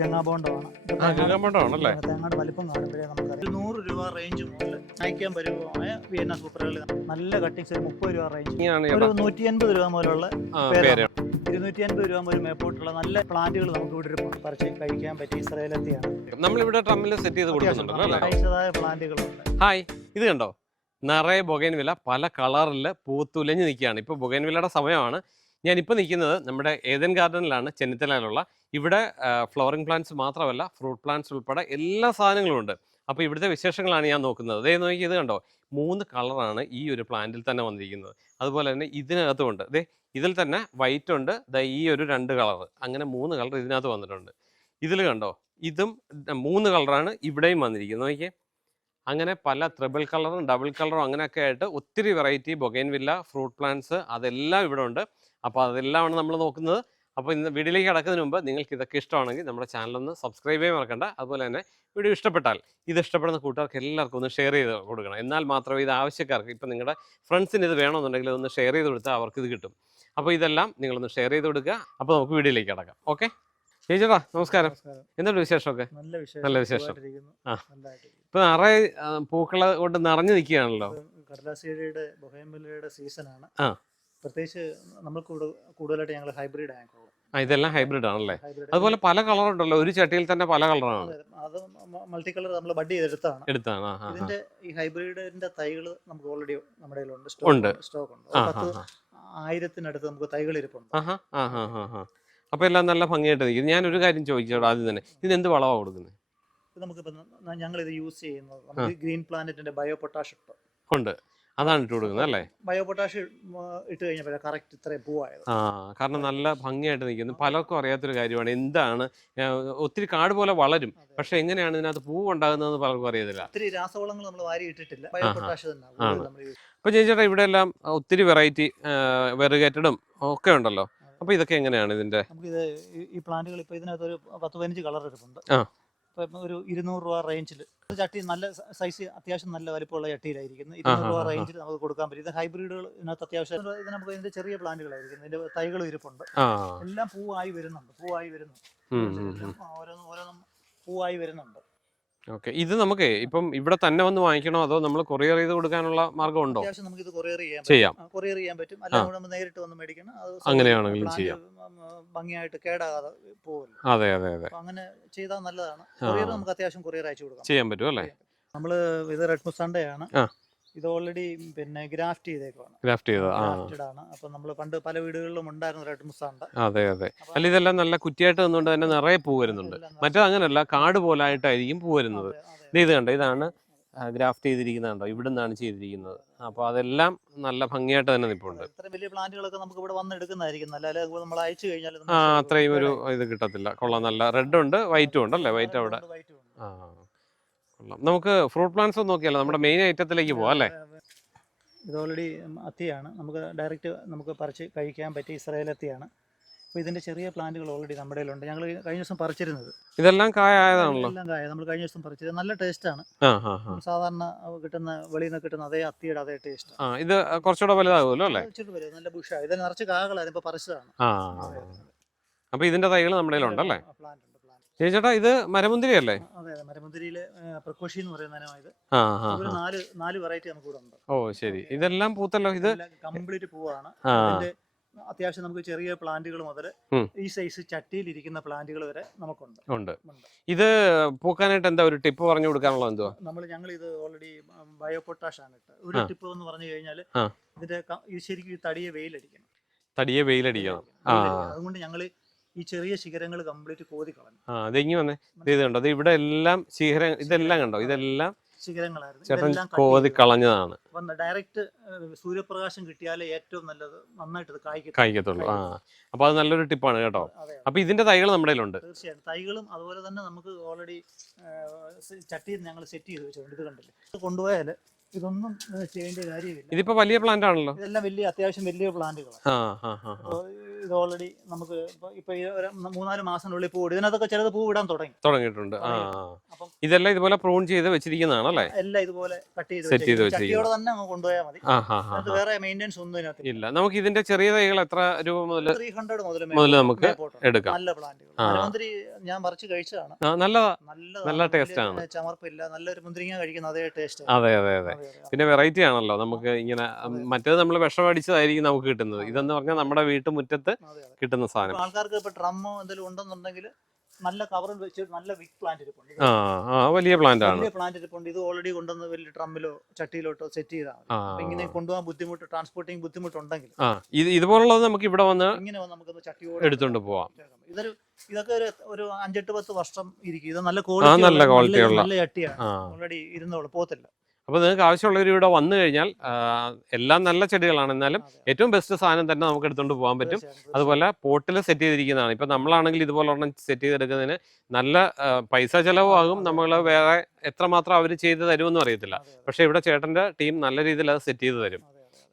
തെങ്ങാബോണ്ടമാണ്. ഗംഗാബോണ്ടമാണല്ലേ? തേങ്ങയുടെ വലിപ്പം കാണുമ്പോഴേ നമുക്കറിയാം. 100 രൂപ റേഞ്ച് മുതൽ അയക്കാൻ പരുവമായ വിയന്ന സൂപ്പറുകൾ നല്ല കട്ടിങ്സ് ഒരു 30 രൂപ റേഞ്ച്, ഒരു 180 രൂപ മുതലുള്ള പേര്, 250 രൂപ മുതൽ മേപ്പോട്ടുള്ള നല്ല പ്ലാന്റുകൾ നമുക്ക് ഇവിടെ ഒരു പറിച്ച് കഴിക്കാൻ പറ്റിയ ഇസ്രായേലെത്തിയാണ്. നമ്മളിവിടെ ഡ്രമ്മിൽ സെറ്റ് ചെയ്ത് കൊടുക്കുന്നുണ്ടല്ലോ. പ്ലാന്റുകളുണ്ട്. ഹായ്, ഇത് കണ്ടോ, നിറയെ ബൊഗൈൻവില്ല പല കളറിൽ പൂത്തുലഞ്ഞ് നിൽക്കുകയാണ്. ഇപ്പോൾ ബൊഗൈൻവില്ലയുടെ സമയമാണ്. ഞാനിപ്പോൾ നിൽക്കുന്നത് നമ്മുടെ ഏദൻ ഗാർഡനിലാണ്, ചെന്നിത്തലയിലുള്ള. ഇവിടെ ഫ്ലവറിംഗ് പ്ലാന്റ്സ് മാത്രമല്ല, ഫ്രൂട്ട് പ്ലാന്റ്സ് ഉൾപ്പെടെ എല്ലാ സാധനങ്ങളും ഉണ്ട്. അപ്പോൾ ഇവിടുത്തെ വിശേഷങ്ങളാണ് ഞാൻ നോക്കുന്നത്. ദേ നോക്കി, ഇത് കണ്ടോ, 3 കളറാണ് ഈ ഒരു പ്ലാന്റിൽ തന്നെ വന്നിരിക്കുന്നത്. അതുപോലെ തന്നെ ഇതിനകത്തുമുണ്ട്. ദേ ഇതിൽ തന്നെ വൈറ്റ് ഉണ്ട്, ഈ ഒരു 2 കളർ, അങ്ങനെ 3 കളർ ഇതിനകത്ത് വന്നിട്ടുണ്ട്. ഇതിൽ കണ്ടോ, ഇതും 3 കളറാണ് ഇവിടെയും വന്നിരിക്കുന്നത്. നോക്കിയേ, അങ്ങനെ പല ട്രിപ്പിൾ കളറും ഡബിൾ കളറും അങ്ങനെയൊക്കെ ആയിട്ട് ഒത്തിരി വെറൈറ്റി ബൊഗൈൻവില്ല ഫ്രൂട്ട് പ്ലാന്റ്സ് അതെല്ലാം ഇവിടെ ഉണ്ട്. അപ്പോൾ അതെല്ലാമാണ് നമ്മൾ നോക്കുന്നത്. അപ്പോൾ ഇന്ന് വീഡിയോയിലേക്ക് കടക്കുന്നതിന് മുമ്പ് നിങ്ങൾക്ക് ഇതൊക്കെ ഇഷ്ടമാണെങ്കിൽ നമ്മുടെ ചാനലൊന്ന് സബ്സ്ക്രൈബ് ചെയ്യാൻ മറക്കണ്ട. അതുപോലെ തന്നെ വീഡിയോ ഇഷ്ടപ്പെട്ടാൽ ഇത് ഇഷ്ടപ്പെടുന്ന കൂട്ടുകാർക്ക് എല്ലാവർക്കും ഒന്ന് ഷെയർ ചെയ്ത് കൊടുക്കണം. എന്നാൽ മാത്രമേ ഇത് ആവശ്യക്കാർക്ക്, ഇപ്പം നിങ്ങളുടെ ഫ്രണ്ട്സിന് ഇത് വേണമെന്നുണ്ടെങ്കിൽ ഒന്ന് ഷെയർ ചെയ്ത് കൊടുത്താൽ അവർക്ക് ഇത് കിട്ടും. അപ്പോൾ ഇതെല്ലാം നിങ്ങളൊന്ന് ഷെയർ ചെയ്ത് കൊടുക്കുക. അപ്പോൾ നമുക്ക് വീഡിയോയിലേക്ക് കടക്കാം. ഓക്കെ ചേട്ടാ, നമസ്കാരം. എന്തുണ്ട് വിശേഷമൊക്കെ? നല്ല വിശേഷം. ആ, ഇപ്പൊ നിറയെ പൂക്കളെ കൊണ്ട് നിറഞ്ഞു നിൽക്കുകയാണല്ലോ. കടലാസിയുടെ ബൊഗൈൻവില്ലയുടെ സീസണാണ്. പ്രത്യേകിച്ച് നമ്മൾ കൂടുതലായിട്ട് ഞങ്ങൾ ഹൈബ്രിഡ് ആക്കുള്ളൂ. ഇതെല്ലാം ഹൈബ്രിഡ് ആണല്ലേ? അതുപോലെ പല കളറുണ്ടല്ലോ, ഒരു ചട്ടിയിൽ തന്നെ പല കളറാണ്. അത് മൾട്ടി കളർ നമ്മൾ ബഡ് ചെയ്തെടുത്താണ്. ഇതിന്റെ ഈ ഹൈബ്രിഡിന്റെ തൈകൾ നമുക്ക് ഓൾറെഡി നമ്മുടെ ഉണ്ട്, സ്റ്റോക്ക് ഉണ്ട്. 10,000-ത്തിനടുത്ത് നമുക്ക് തൈകൾ ഇരിപ്പുണ്ട്. അപ്പൊ എല്ലാം നല്ല ഭംഗിയായിട്ട് നിൽക്കും. ഞാനൊരു കാര്യം ചോദിച്ചോളൂ ആദ്യം തന്നെ, ഇതിനെന്ത് വളമാണ് കൊടുക്കുന്നത്? നമുക്കിപ്പോൾ ഞങ്ങൾ ഇത് യൂസ് ചെയ്യുന്നത് നമുക്ക് ഗ്രീൻ പ്ലാനറ്റിന്റെ ബയോ പൊട്ടാഷ് ഉണ്ട്, അതാണ് ഇട്ട് കൊടുക്കുന്നത് അല്ലേ? ബയോ പൊട്ടാഷ് ഇട്ട് കഴിഞ്ഞപ്പോൾ കറക്റ്റ് ഇത്രയും പൂവായത്. കാരണം നല്ല ഭംഗിയായിട്ട് നിൽക്കുന്നു. പലർക്കും അറിയാത്തൊരു കാര്യമാണ്, എന്താണ് ഒത്തിരി കാട് പോലെ വളരും, പക്ഷെ എങ്ങനെയാണ് ഇതിനകത്ത് പൂവ് ഉണ്ടാകുന്നതെന്ന് പലർക്കും അറിയത്തില്ല. ഒത്തിരി രാസവളങ്ങൾ നമ്മൾ വാരി ഇട്ടിട്ടില്ല, ബയോ പൊട്ടാഷ് തന്നെ. അപ്പൊ ചേട്ടാ, ഇവിടെ എല്ലാം ഒത്തിരി വെറൈറ്റി വെറുകേറ്റഡും ഒക്കെ ഉണ്ടല്ലോ. അപ്പൊ ഇതൊക്കെ എങ്ങനെയാണ് ഇതിന്റെ? നമുക്കിത് ഈ പ്ലാന്റുകൾ ഇപ്പൊ ഇതിനകത്ത് ഒരു 10-15 കളർ ഇരിപ്പുണ്ട്. ഒരു 200 രൂപ റേഞ്ചിൽ ചട്ടി, നല്ല സൈസ്, അത്യാവശ്യം നല്ല വലിപ്പമുള്ള ചട്ടിയിലായിരിക്കും. 200 രൂപ റേഞ്ചിൽ നമുക്ക് കൊടുക്കാൻ പറ്റും. ഇത് ഹൈബ്രിഡുകൾ ഇതിനകത്ത് അത്യാവശ്യം. ഇത് നമുക്ക് ഇതിന്റെ ചെറിയ പ്ലാന്റുകളായിരിക്കും, ഇതിന്റെ തൈകളും ഇരിപ്പുണ്ട്. എല്ലാം പൂവായി വരുന്നുണ്ട്. ഓരോന്നും പൂവായി വരുന്നുണ്ട്. ഓക്കെ, ഇത് നമുക്ക് ഇപ്പം ഇവിടെ തന്നെ വന്ന് വാങ്ങിക്കണോ അതോ നമ്മൾ കൊറിയർ ചെയ്ത് കൊടുക്കാനുള്ള മാർഗം ഉണ്ടോ? അത്യാവശ്യം നമുക്ക് ഇത് കൊറിയർ ചെയ്യാൻ പറ്റും. അല്ലെങ്കിൽ നമ്മൾ നേരിട്ട് വന്ന് മേടിക്കണം. അങ്ങനെയാണെങ്കിലും ചെയ്യാം, ഭംഗിയായിട്ട് കേടാകാതെ പോകുമല്ലോ. അതെ, അങ്ങനെ ചെയ്താൽ നല്ലതാണ്. കൊറിയർ നമുക്ക് അത്യാവശ്യം കൊറിയർ അയച്ചു കൊടുക്കാം, ചെയ്യാൻ പറ്റും അല്ലേ? നമ്മള് ഇത് റെഡ് മുസാൻഡ ആണ്. ഇത് ഓൾറെഡി പിന്നെ ഗ്രാഫ്റ്റ് ചെയ്തേക്കാണ്. അപ്പൊ നമ്മള് പണ്ട് പല വീടുകളിലും ഉണ്ടായിരുന്നു റെഡ് മുസാൻഡ. അതെ. അല്ല, ഇതെല്ലാം നല്ല കുറ്റിയായിട്ട് നിന്നുകൊണ്ട് തന്നെ നിറയെ പൂ വരുന്നുണ്ട്. മറ്റേ അങ്ങനല്ല, കാട് പോലായിട്ടായിരിക്കും പൂ വരുന്നത്. ഇത് കണ്ടോ, ഇതാണ് ഗ്രാഫ്റ്റ് ചെയ്തിരിക്കുന്നത് കണ്ടോ, ഇവിടെ നിന്നാണ് ചെയ്തിരിക്കുന്നത്. അപ്പൊ അതെല്ലാം നല്ല ഭംഗിയായിട്ട് തന്നെ നിൽപ്പുണ്ട്. ഇത്ര വലിയ പ്ലാന്റുകളൊക്കെ നമുക്ക് ഇവിടെ വന്ന് എടുക്കുന്നതായിരിക്കും നല്ലത്. നമ്മൾ അയച്ചു കഴിഞ്ഞാൽ അത്രയും ഒരു ഇത് കിട്ടത്തില്ല. കൊള്ളാം, നല്ല റെഡ് ഉണ്ട്, വൈറ്റും ഉണ്ട് അല്ലേ? വൈറ്റ് അവിടെ. നമുക്ക് ഫ്രൂട്ട് പ്ലാന്റ്സ് നോക്കിയാലോ, നമ്മുടെ മെയിൻ ഐറ്റത്തിലേക്ക് പോവാം അല്ലേ? ഇത് ഓൾറെഡി അത്തിയാണ്, നമുക്ക് ഡയറക്റ്റ് നമുക്ക് പറിച്ച് കഴിക്കാൻ പറ്റിയ ഇസ്രായേലെത്തിയാണ്. അപ്പോൾ ഇതിന്റെ ചെറിയ പ്ലാന്റുകൾ ഓൾറെഡി നമ്മുടെ കയ്യിലുണ്ട്. ഞങ്ങൾ കഴിഞ്ഞ ദിവസം പറിച്ചിരുന്നത്. ഇതെല്ലാം കായായതാണല്ലോ? എല്ലാം കായ. നമ്മൾ കഴിഞ്ഞ ദിവസം പറിച്ചത് നല്ല ടേസ്റ്റാണ്. സാധാരണ കിട്ടുന്ന വെളിയിൽ നിന്ന് കിട്ടുന്ന അതേ അത്തിയുടെ അതേ ടേസ്റ്റ്. ഇത് കുറച്ചുകൂടെ വലുതാകുമല്ലോ അല്ലേ? നല്ല ബുഷാണ്. ഇത് നിറച്ച് കാകളാണ്, ഇപ്പൊ പറിച്ചതാണ്. അപ്പൊ ഇതിന്റെ തൈകൾ നമ്മുടെ കയ്യിലുണ്ടല്ലേ? ചേട്ടാ, ഇത് മരമുന്തിരി അല്ലേ? അതെ, മരമുന്തിരിയിലെ പ്രക്കോഷി എന്ന് പറയുന്നതിനായത് ഒരു 4 വെറൈറ്റി നമുക്ക് ഇവിടെ ഉണ്ട്. ഓ ശരി, ഇതെല്ലാം പൂത്തല്ലോ. ഇത് കംപ്ലീറ്റ് പൂവാണ്. അത്യാവശ്യം നമുക്ക് ചെറിയ പ്ലാന്റുകൾ മുതൽ ഈ സൈസ് ചട്ടിയിൽ ഇരിക്കുന്ന പ്ലാന്റുകൾ വരെ നമുക്കുണ്ട്. ഇത് പൂക്കാനായിട്ട് എന്താ ഒരു ടിപ്പ് പറഞ്ഞു കൊടുക്കാനുള്ള? എന്തുവാ ഞങ്ങൾ ഇത് ഓൾറെഡി ബയോ പൊട്ടാഷ് ആണ് ഇട്ട്. ഒരു ടിപ്പ് എന്ന് പറഞ്ഞു കഴിഞ്ഞാൽ ഇതിന്റെ ശരിക്കും തടിയെ വെയിലടിക്കണം. അതുകൊണ്ട് ഞങ്ങൾ ഈ ചെറിയ ശിഖരങ്ങൾ കംപ്ലീറ്റ് കോതി കളഞ്ഞു. അതെങ്ങി വന്നേ, ഇത് കണ്ടോ, ഇവിടെ എല്ലാം ഇതെല്ലാം കണ്ടോ, ഇതെല്ലാം ശിഖരങ്ങളായിരുന്നു, കോതി കളഞ്ഞതാണ്. ഡയറക്റ്റ് സൂര്യപ്രകാശം കിട്ടിയാലേ ഏറ്റവും നല്ലത്, നന്നായിട്ട് കായ്ക്കത്തുള്ളൂ. അപ്പൊ അത് നല്ലൊരു ടിപ്പാണ് കേട്ടോ. അപ്പൊ ഇതിന്റെ തൈകൾ നമ്മുടെ കയ്യിലുണ്ട്. തീർച്ചയായും തൈകളും അതുപോലെ തന്നെ നമുക്ക് ഓൾറെഡി ചട്ടിയിൽ ഞങ്ങൾ സെറ്റ് ചെയ്ത് വെച്ചിട്ടുണ്ട്. ഇത് കണ്ടില്ലേ, കൊണ്ടുപോയാൽ ഇതൊന്നും ചെയ്യേണ്ട കാര്യമില്ല. ഇതിപ്പോ വലിയ പ്ലാന്റ് ആണല്ലോ. ഇതെല്ലാം അത്യാവശ്യം വലിയ പ്ലാന്റുകളാണ്. ഇത് ഓൾറെഡി നമുക്ക് ഇപ്പൊ ഈ 3-4 മാസത്തിനുള്ളിൽ പൂ ഇടും. ഇതിനകത്തൊക്കെ ചിലത് പൂ ഇടാൻ തുടങ്ങിയിട്ടുണ്ട്. ഇതെല്ലാം ഇതുപോലെ പ്രൂൺ ചെയ്ത് വെച്ചിരിക്കുന്നതാണ് അല്ലേ? എല്ലാം ഇതുപോലെ കട്ട് സെറ്റ് ചെയ്ത് ചട്ടിയോടെ തന്നെ അങ്ങ് കൊണ്ടുപോയാൽ മതി. വേറെ മെയിൻ്റെനൻസ് ഒന്നും ഇതിനകത്ത് ഇല്ല. നമുക്ക് ഇതിന്റെ ചെറിയ തൈകൾ എത്ര രൂപ മുതൽ 300 മുതൽ നമുക്ക് എടുക്കാം? നല്ല പ്ലാന്റുകൾ. മുന്തിരി ഞാൻ പറിച്ച് കഴിച്ചതാണ്. നല്ല ടേസ്റ്റ് ആണ്. ചമർപ്പില്ല, നല്ലൊരു മുന്തിരിങ്ങ കഴിക്കുന്ന അതേ ടേസ്റ്റ്. അതെ. പിന്നെ വെറൈറ്റി ആണല്ലോ. നമുക്ക് ഇങ്ങനെ മറ്റേത് നമ്മൾ വിഷം അടിച്ചതായിരിക്കും നമുക്ക് കിട്ടുന്നത്. ഇതെന്ന് പറഞ്ഞാൽ നമ്മുടെ വീട്ടുമുറ്റത്ത് കിട്ടുന്ന സാധനം. ആൾക്കാർക്ക് ഇപ്പൊ ഡ്രമ്മോ എന്തെങ്കിലും ഉണ്ടെന്നുണ്ടെങ്കിൽ നല്ല കവറിൽ വെച്ച് നല്ല ബിഗ് പ്ലാന്റ് ഇരിപ്പുണ്ട്. വലിയ പ്ലാന്റ് ആണ്. വലിയ പ്ലാന്റ് ഇരിപ്പുണ്ട്. ഇത് ഓൾറെഡി കൊണ്ടുവന്ന് വലിയ ഡ്രമ്മിലോ ചട്ടിയിലോട്ടോ സെറ്റ് ചെയ്താൽ മതി. ഇങ്ങനെ കൊണ്ടുപോകാൻ ബുദ്ധിമുട്ട്, ട്രാൻസ്പോർട്ടിങ് ബുദ്ധിമുട്ടുണ്ടെങ്കിൽ ഇതുപോലുള്ളത് നമുക്ക് ഇവിടെ വന്ന് ഇങ്ങനെ നമുക്ക് ചട്ടിയോടെ എടുത്തോണ്ട് പോവാം. ഇതൊക്കെ ഒരു 5-8 വർഷം ഇരിക്കും. ഇത് നല്ല ക്വാളിറ്റി നല്ല ചട്ടിയാണ്. ഓൾറെഡി ഇരുന്നോളൂ, പോത്തില്ല. അപ്പോൾ നിങ്ങൾക്ക് ആവശ്യമുള്ളവർ ഇവിടെ വന്നു കഴിഞ്ഞാൽ എല്ലാം നല്ല ചെടികളാണ്. എന്നാലും ഏറ്റവും ബെസ്റ്റ് സാധനം തന്നെ നമുക്ക് എടുത്തുകൊണ്ട് പോകാൻ പറ്റും. അതുപോലെ പോട്ടിൽ സെറ്റ് ചെയ്തിരിക്കുന്നതാണ്. ഇപ്പം നമ്മളാണെങ്കിൽ ഇതുപോലെ ഒരെണ്ണം സെറ്റ് ചെയ്തെടുക്കുന്നതിന് നല്ല പൈസ ചിലവാകും. നമ്മൾ വേറെ എത്രമാത്രം അവർ ചെയ്ത് തരുമെന്നും അറിയത്തില്ല. പക്ഷേ ഇവിടെ ചേട്ടൻ്റെ ടീം നല്ല രീതിയിൽ അത് സെറ്റ് ചെയ്ത് തരും.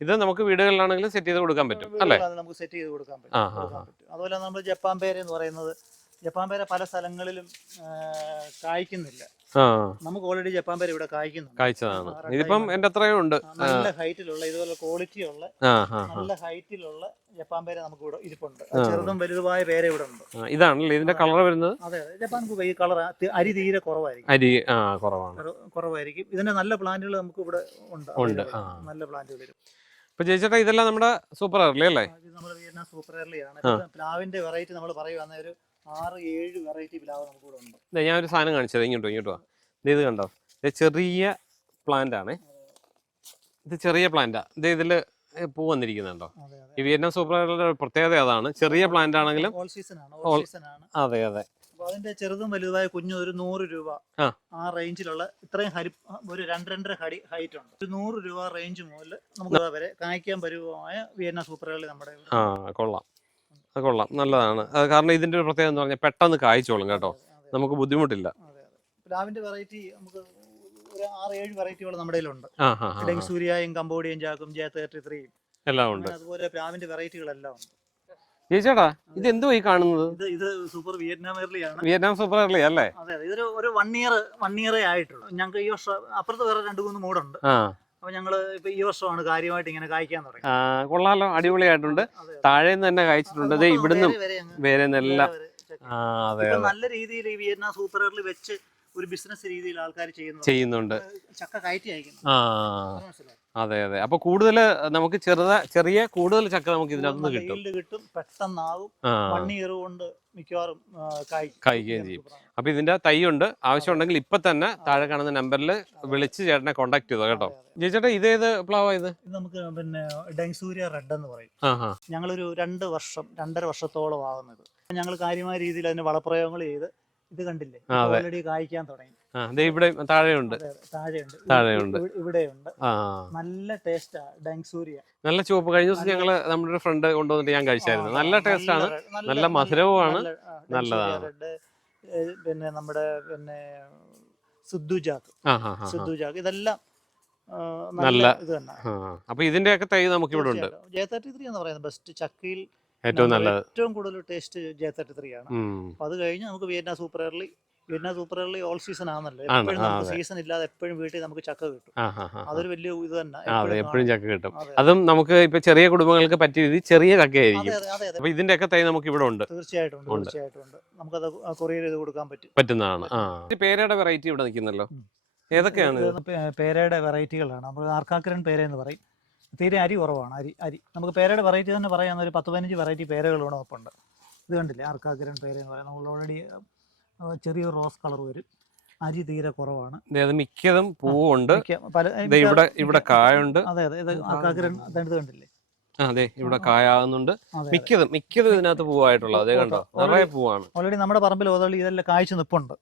ഇത് നമുക്ക് വീടുകളിലാണെങ്കിലും സെറ്റ് ചെയ്ത് കൊടുക്കാൻ പറ്റും അല്ലേ? നമുക്ക് സെറ്റ് ചെയ്ത് കൊടുക്കാൻ പറ്റും. അതുപോലെ നമ്മൾ ജപ്പാൻ പേര എന്ന് പറയുന്നത്, ജപ്പാൻ പേര പല സ്ഥലങ്ങളിലും കായ്ക്കുന്നില്ല. നമുക്ക് ഓൾറെഡി ജപ്പാൻ പേര ഇവിടെ കായ്ച്ചതാണ്. ഇതിപ്പം എന്റെ അത്രയും ഉണ്ട്. നല്ല ഹൈറ്റിലുള്ള, ഇതുപോലെ ക്വാളിറ്റി ഉള്ള നല്ല ഹൈറ്റിലുള്ള ജപ്പാൻ പേര നമുക്ക് ഇവിടെ ഇരിപ്പുണ്ട്. ചെറുതും വലുതുമായ പേര ഇവിടെ ഉണ്ട്. ഇതാണല്ലേ ഇതിന്റെ കളർ വരുന്നത്? അതെ, ജപ്പാൻ ഈ കളർ അരി തീരെ കുറവായിരിക്കും. കുറവായിരിക്കും. ഇതിന്റെ നല്ല പ്ലാന്റുകൾ നമുക്ക് ഇവിടെ ഉണ്ട്. നല്ല പ്ലാന്റുകൾ. ഇപ്പൊ ചേച്ചേട്ടാ ഇതെല്ലാം നമ്മുടെ സൂപ്പർ എയർലി അല്ലേ? നമ്മുടെ സൂപ്പർ എയർലി ആണ്. പ്ലാവിന്റെ വെറൈറ്റി നമ്മൾ പറയുവാണെങ്കിൽ ഒരു 6-7 വെറൈറ്റി പ്ലാവ് നമുക്ക് ഇവിടെ ഉണ്ട്. ഞാൻ ഒരു സാധനം കാണിച്ചത്. ഇങ്ങോട്ടോ ഇത് കണ്ടോ? ഇത് ചെറിയ പ്ലാന്റ് ആണ്. ഇത് ചെറിയ പ്ലാന്റാ. ഇതില് പൂ വന്നിരിക്കുന്നുണ്ടോ? ഈ വിയറ്റ്നാം സൂപ്പർ എയർലിയുടെ പ്രത്യേകത അതാണ്. ചെറിയ പ്ലാന്റ് ആണെങ്കിലും അതെ. അതിന്റെ ചെറുതും വലുതായ കുഞ്ഞു ഒരു 100 രൂപ ആ റേഞ്ചിലുള്ള ഇത്രയും ഒരു 2-2.5 അടി ഹൈറ്റ് ഉണ്ട്. ഒരു 100 രൂപ റേഞ്ച് മുതൽ നമുക്ക് വരെ കായ്ക്കാൻ പരുവമായ വിയറ്റ്നാം സൂപ്പർ എയർലി നമ്മുടെ കൊള്ളാം. നല്ലതാണ്. കാരണം ഇതിന്റെ ഒരു പ്രത്യേകത എന്ന് പറഞ്ഞാൽ പെട്ടെന്ന് കായ്ച്ചോളും കേട്ടോ. നമുക്ക് ബുദ്ധിമുട്ടില്ല. പ്ലാവിന്റെ വെറൈറ്റി നമുക്ക് ഒരു 6-7 വെറൈറ്റികൾ നമ്മുടെ കയ്യിലുണ്ട്. ഡെങ്സൂരിയയും കംബോഡിയൻ ജാക്കും J33 എല്ലാം ഉണ്ട്. അതുപോലെ പ്ലാവിന്റെ വെറൈറ്റികളെല്ലാം ഉണ്ട്. ചേട്ടാ ഇത് എന്തോ ഈ കാണുന്നത്? ഇത് സൂപ്പർ വിയറ്റ്നാം എയർലി ആണ്. വിയറ്റ്നാം സൂപ്പർ എയർലി അല്ലേ? അതെ. ഇതൊരു 1 ഇയറേ ആയിട്ടുള്ളൂ. ഞങ്ങൾക്ക് ഈ വർഷം അപ്പുറത്ത് വേറെ 2-3 മൂടുണ്ട്. അപ്പൊ ഞങ്ങള് ഇപ്പൊ ഈ വർഷമാണ് കാര്യമായിട്ട് ഇങ്ങനെ കായ്ക്കാൻ തുടങ്ങി. കൊള്ളാലോ, അടിപൊളിയായിട്ടുണ്ട്. താഴെ നിന്ന് തന്നെ കായ്ച്ചിട്ടുണ്ട്. ഇവിടുന്ന് വേറെ എല്ലാം നല്ല രീതിയിൽ ഈ വിയറ്റ്നാം സൂപ്പർ എയർലി വെച്ച് ഒരു ബിസിനസ് രീതിയിൽ ആൾക്കാർ ചെയ്യുന്നുണ്ട്. ചക്ക കയറ്റി അയക്കുന്നു. അതെ. അപ്പൊ കൂടുതൽ നമുക്ക് ചെറിയ കൂടുതൽ ചക്ക നമുക്ക് ഇതിനകത്ത് കിട്ടും. പെട്ടെന്നാവും. 1 ഇയർ കൊണ്ട് മിക്കവാറും കായ്ക്കുകയും ചെയ്യും. അപ്പൊ ഇതിന്റെ തൈ ഉണ്ട്. ആവശ്യമുണ്ടെങ്കിൽ ഇപ്പൊ തന്നെ താഴെ കാണുന്ന നമ്പറിൽ വിളിച്ച് ചേട്ടനെ കോൺടാക്ട് ചെയ്തോ കേട്ടോ. ചേട്ടാ ഇതേത് പ്ലാവാ ഇത്? നമുക്ക് പിന്നെ ഡെങ്സൂരിയ റെഡ് എന്ന് പറയും. ഞങ്ങളൊരു 2-2.5 വർഷത്തോളം ആകുന്നത്. ഞങ്ങൾ കാര്യമായ രീതിയിൽ അതിന് വളപ്രയോഗങ്ങൾ ചെയ്ത് ഇത് കണ്ടില്ലേ, ഓൾറെഡി കായ്ക്കാൻ തുടങ്ങി. ഇവിടെ താഴെയുണ്ട്. ഇവിടെയുണ്ട്. നല്ല ടേസ്റ്റാ ഡെങ്സൂരിയ. നല്ല ചുവപ്പ്. കഴിഞ്ഞ ദിവസം ഞങ്ങള് നമ്മുടെ ഒരു ഫ്രണ്ട് കൊണ്ടുവന്നിട്ട് ഞാൻ കഴിച്ചായിരുന്നു. നല്ല ടേസ്റ്റ് ആണ്, നല്ല മധുരവുമാണ്, നല്ലതാണ്. പിന്നെ നമ്മുടെ സിദ്ധുജാക്ക് ഇതെല്ലാം നല്ല ഇത് തന്നെ. അപ്പൊ ഇതിന്റെയൊക്കെ തൈ നമുക്ക് ഇവിടെ ഉണ്ട്. J33 എന്ന് പറയുന്നത് ബെസ്റ്റ് ചക്കയിൽ ഏറ്റവും കൂടുതൽ ടേസ്റ്റ് J33 ആണ്. അപ്പൊ അത് കഴിഞ്ഞ് നമുക്ക് Vietnam super early all season ആണല്ലോ. എപ്പോഴും നമുക്ക് സീസൺ ഇല്ലാതെ എപ്പോഴും വീട്ടിൽ നമുക്ക് ചക്ക കിട്ടും. അതൊരു വലിയ ഇത് തന്നെ. എപ്പോഴും ചക്ക കിട്ടും. അതും നമുക്ക് ഇപ്പൊ ചെറിയ കുടുംബങ്ങൾക്ക് പറ്റിയ രീതി ചെറിയ ചക്കയായിരിക്കും. അപ്പൊ ഇതിന്റെ ഒക്കെ തൈ നമുക്ക് ഇവിടെ ഉണ്ട്. തീർച്ചയായിട്ടും നമുക്കത് കൊറിയർ ചെയ്ത് കൊടുക്കാൻ പറ്റുന്നതാണ്. പേരയുടെ വെറൈറ്റി ഇവിടെ നിൽക്കുന്നല്ലോ. ഏതൊക്കെയാണ് പേരയുടെ വെറൈറ്റികളാണ്? നമുക്ക് ആർക്കാക്കരൻ പേര എന്ന് പറയും. തീരെ അരി കുറവാണ്. അരി നമുക്ക് പേരയുടെ വെറൈറ്റി തന്നെ പറയാൻ ഒരു 10-15 വെറൈറ്റി പേരകളോട് ഒപ്പുണ്ട്. ഇത് കണ്ടില്ലേ, ആർക്കാക്കരൻ പേര എന്ന് പറയാം. നമ്മൾ ഓൾറെഡി ചെറിയൊരു റോസ് കളർ വരും. അരി തീരെ കുറവാണ്. മിക്കതും പൂവുണ്ട്. ഇവിടെ കായുണ്ട്. അതെ. ഇത് ആർക്കാക്കരൻ കണ്ടില്ലേ? അതെ, ഇവിടെ കായാകുന്നുണ്ട്. മിക്കതും ഇതിനകത്ത് പൂവായിട്ടുള്ള അതേ കണ്ടോ, നിറയെ പൂവാണ്. ഓൾറെഡി നമ്മുടെ പറമ്പിൽ ഇതെല്ലാം കായ്ച്ചു നിൽപ്പുണ്ട്.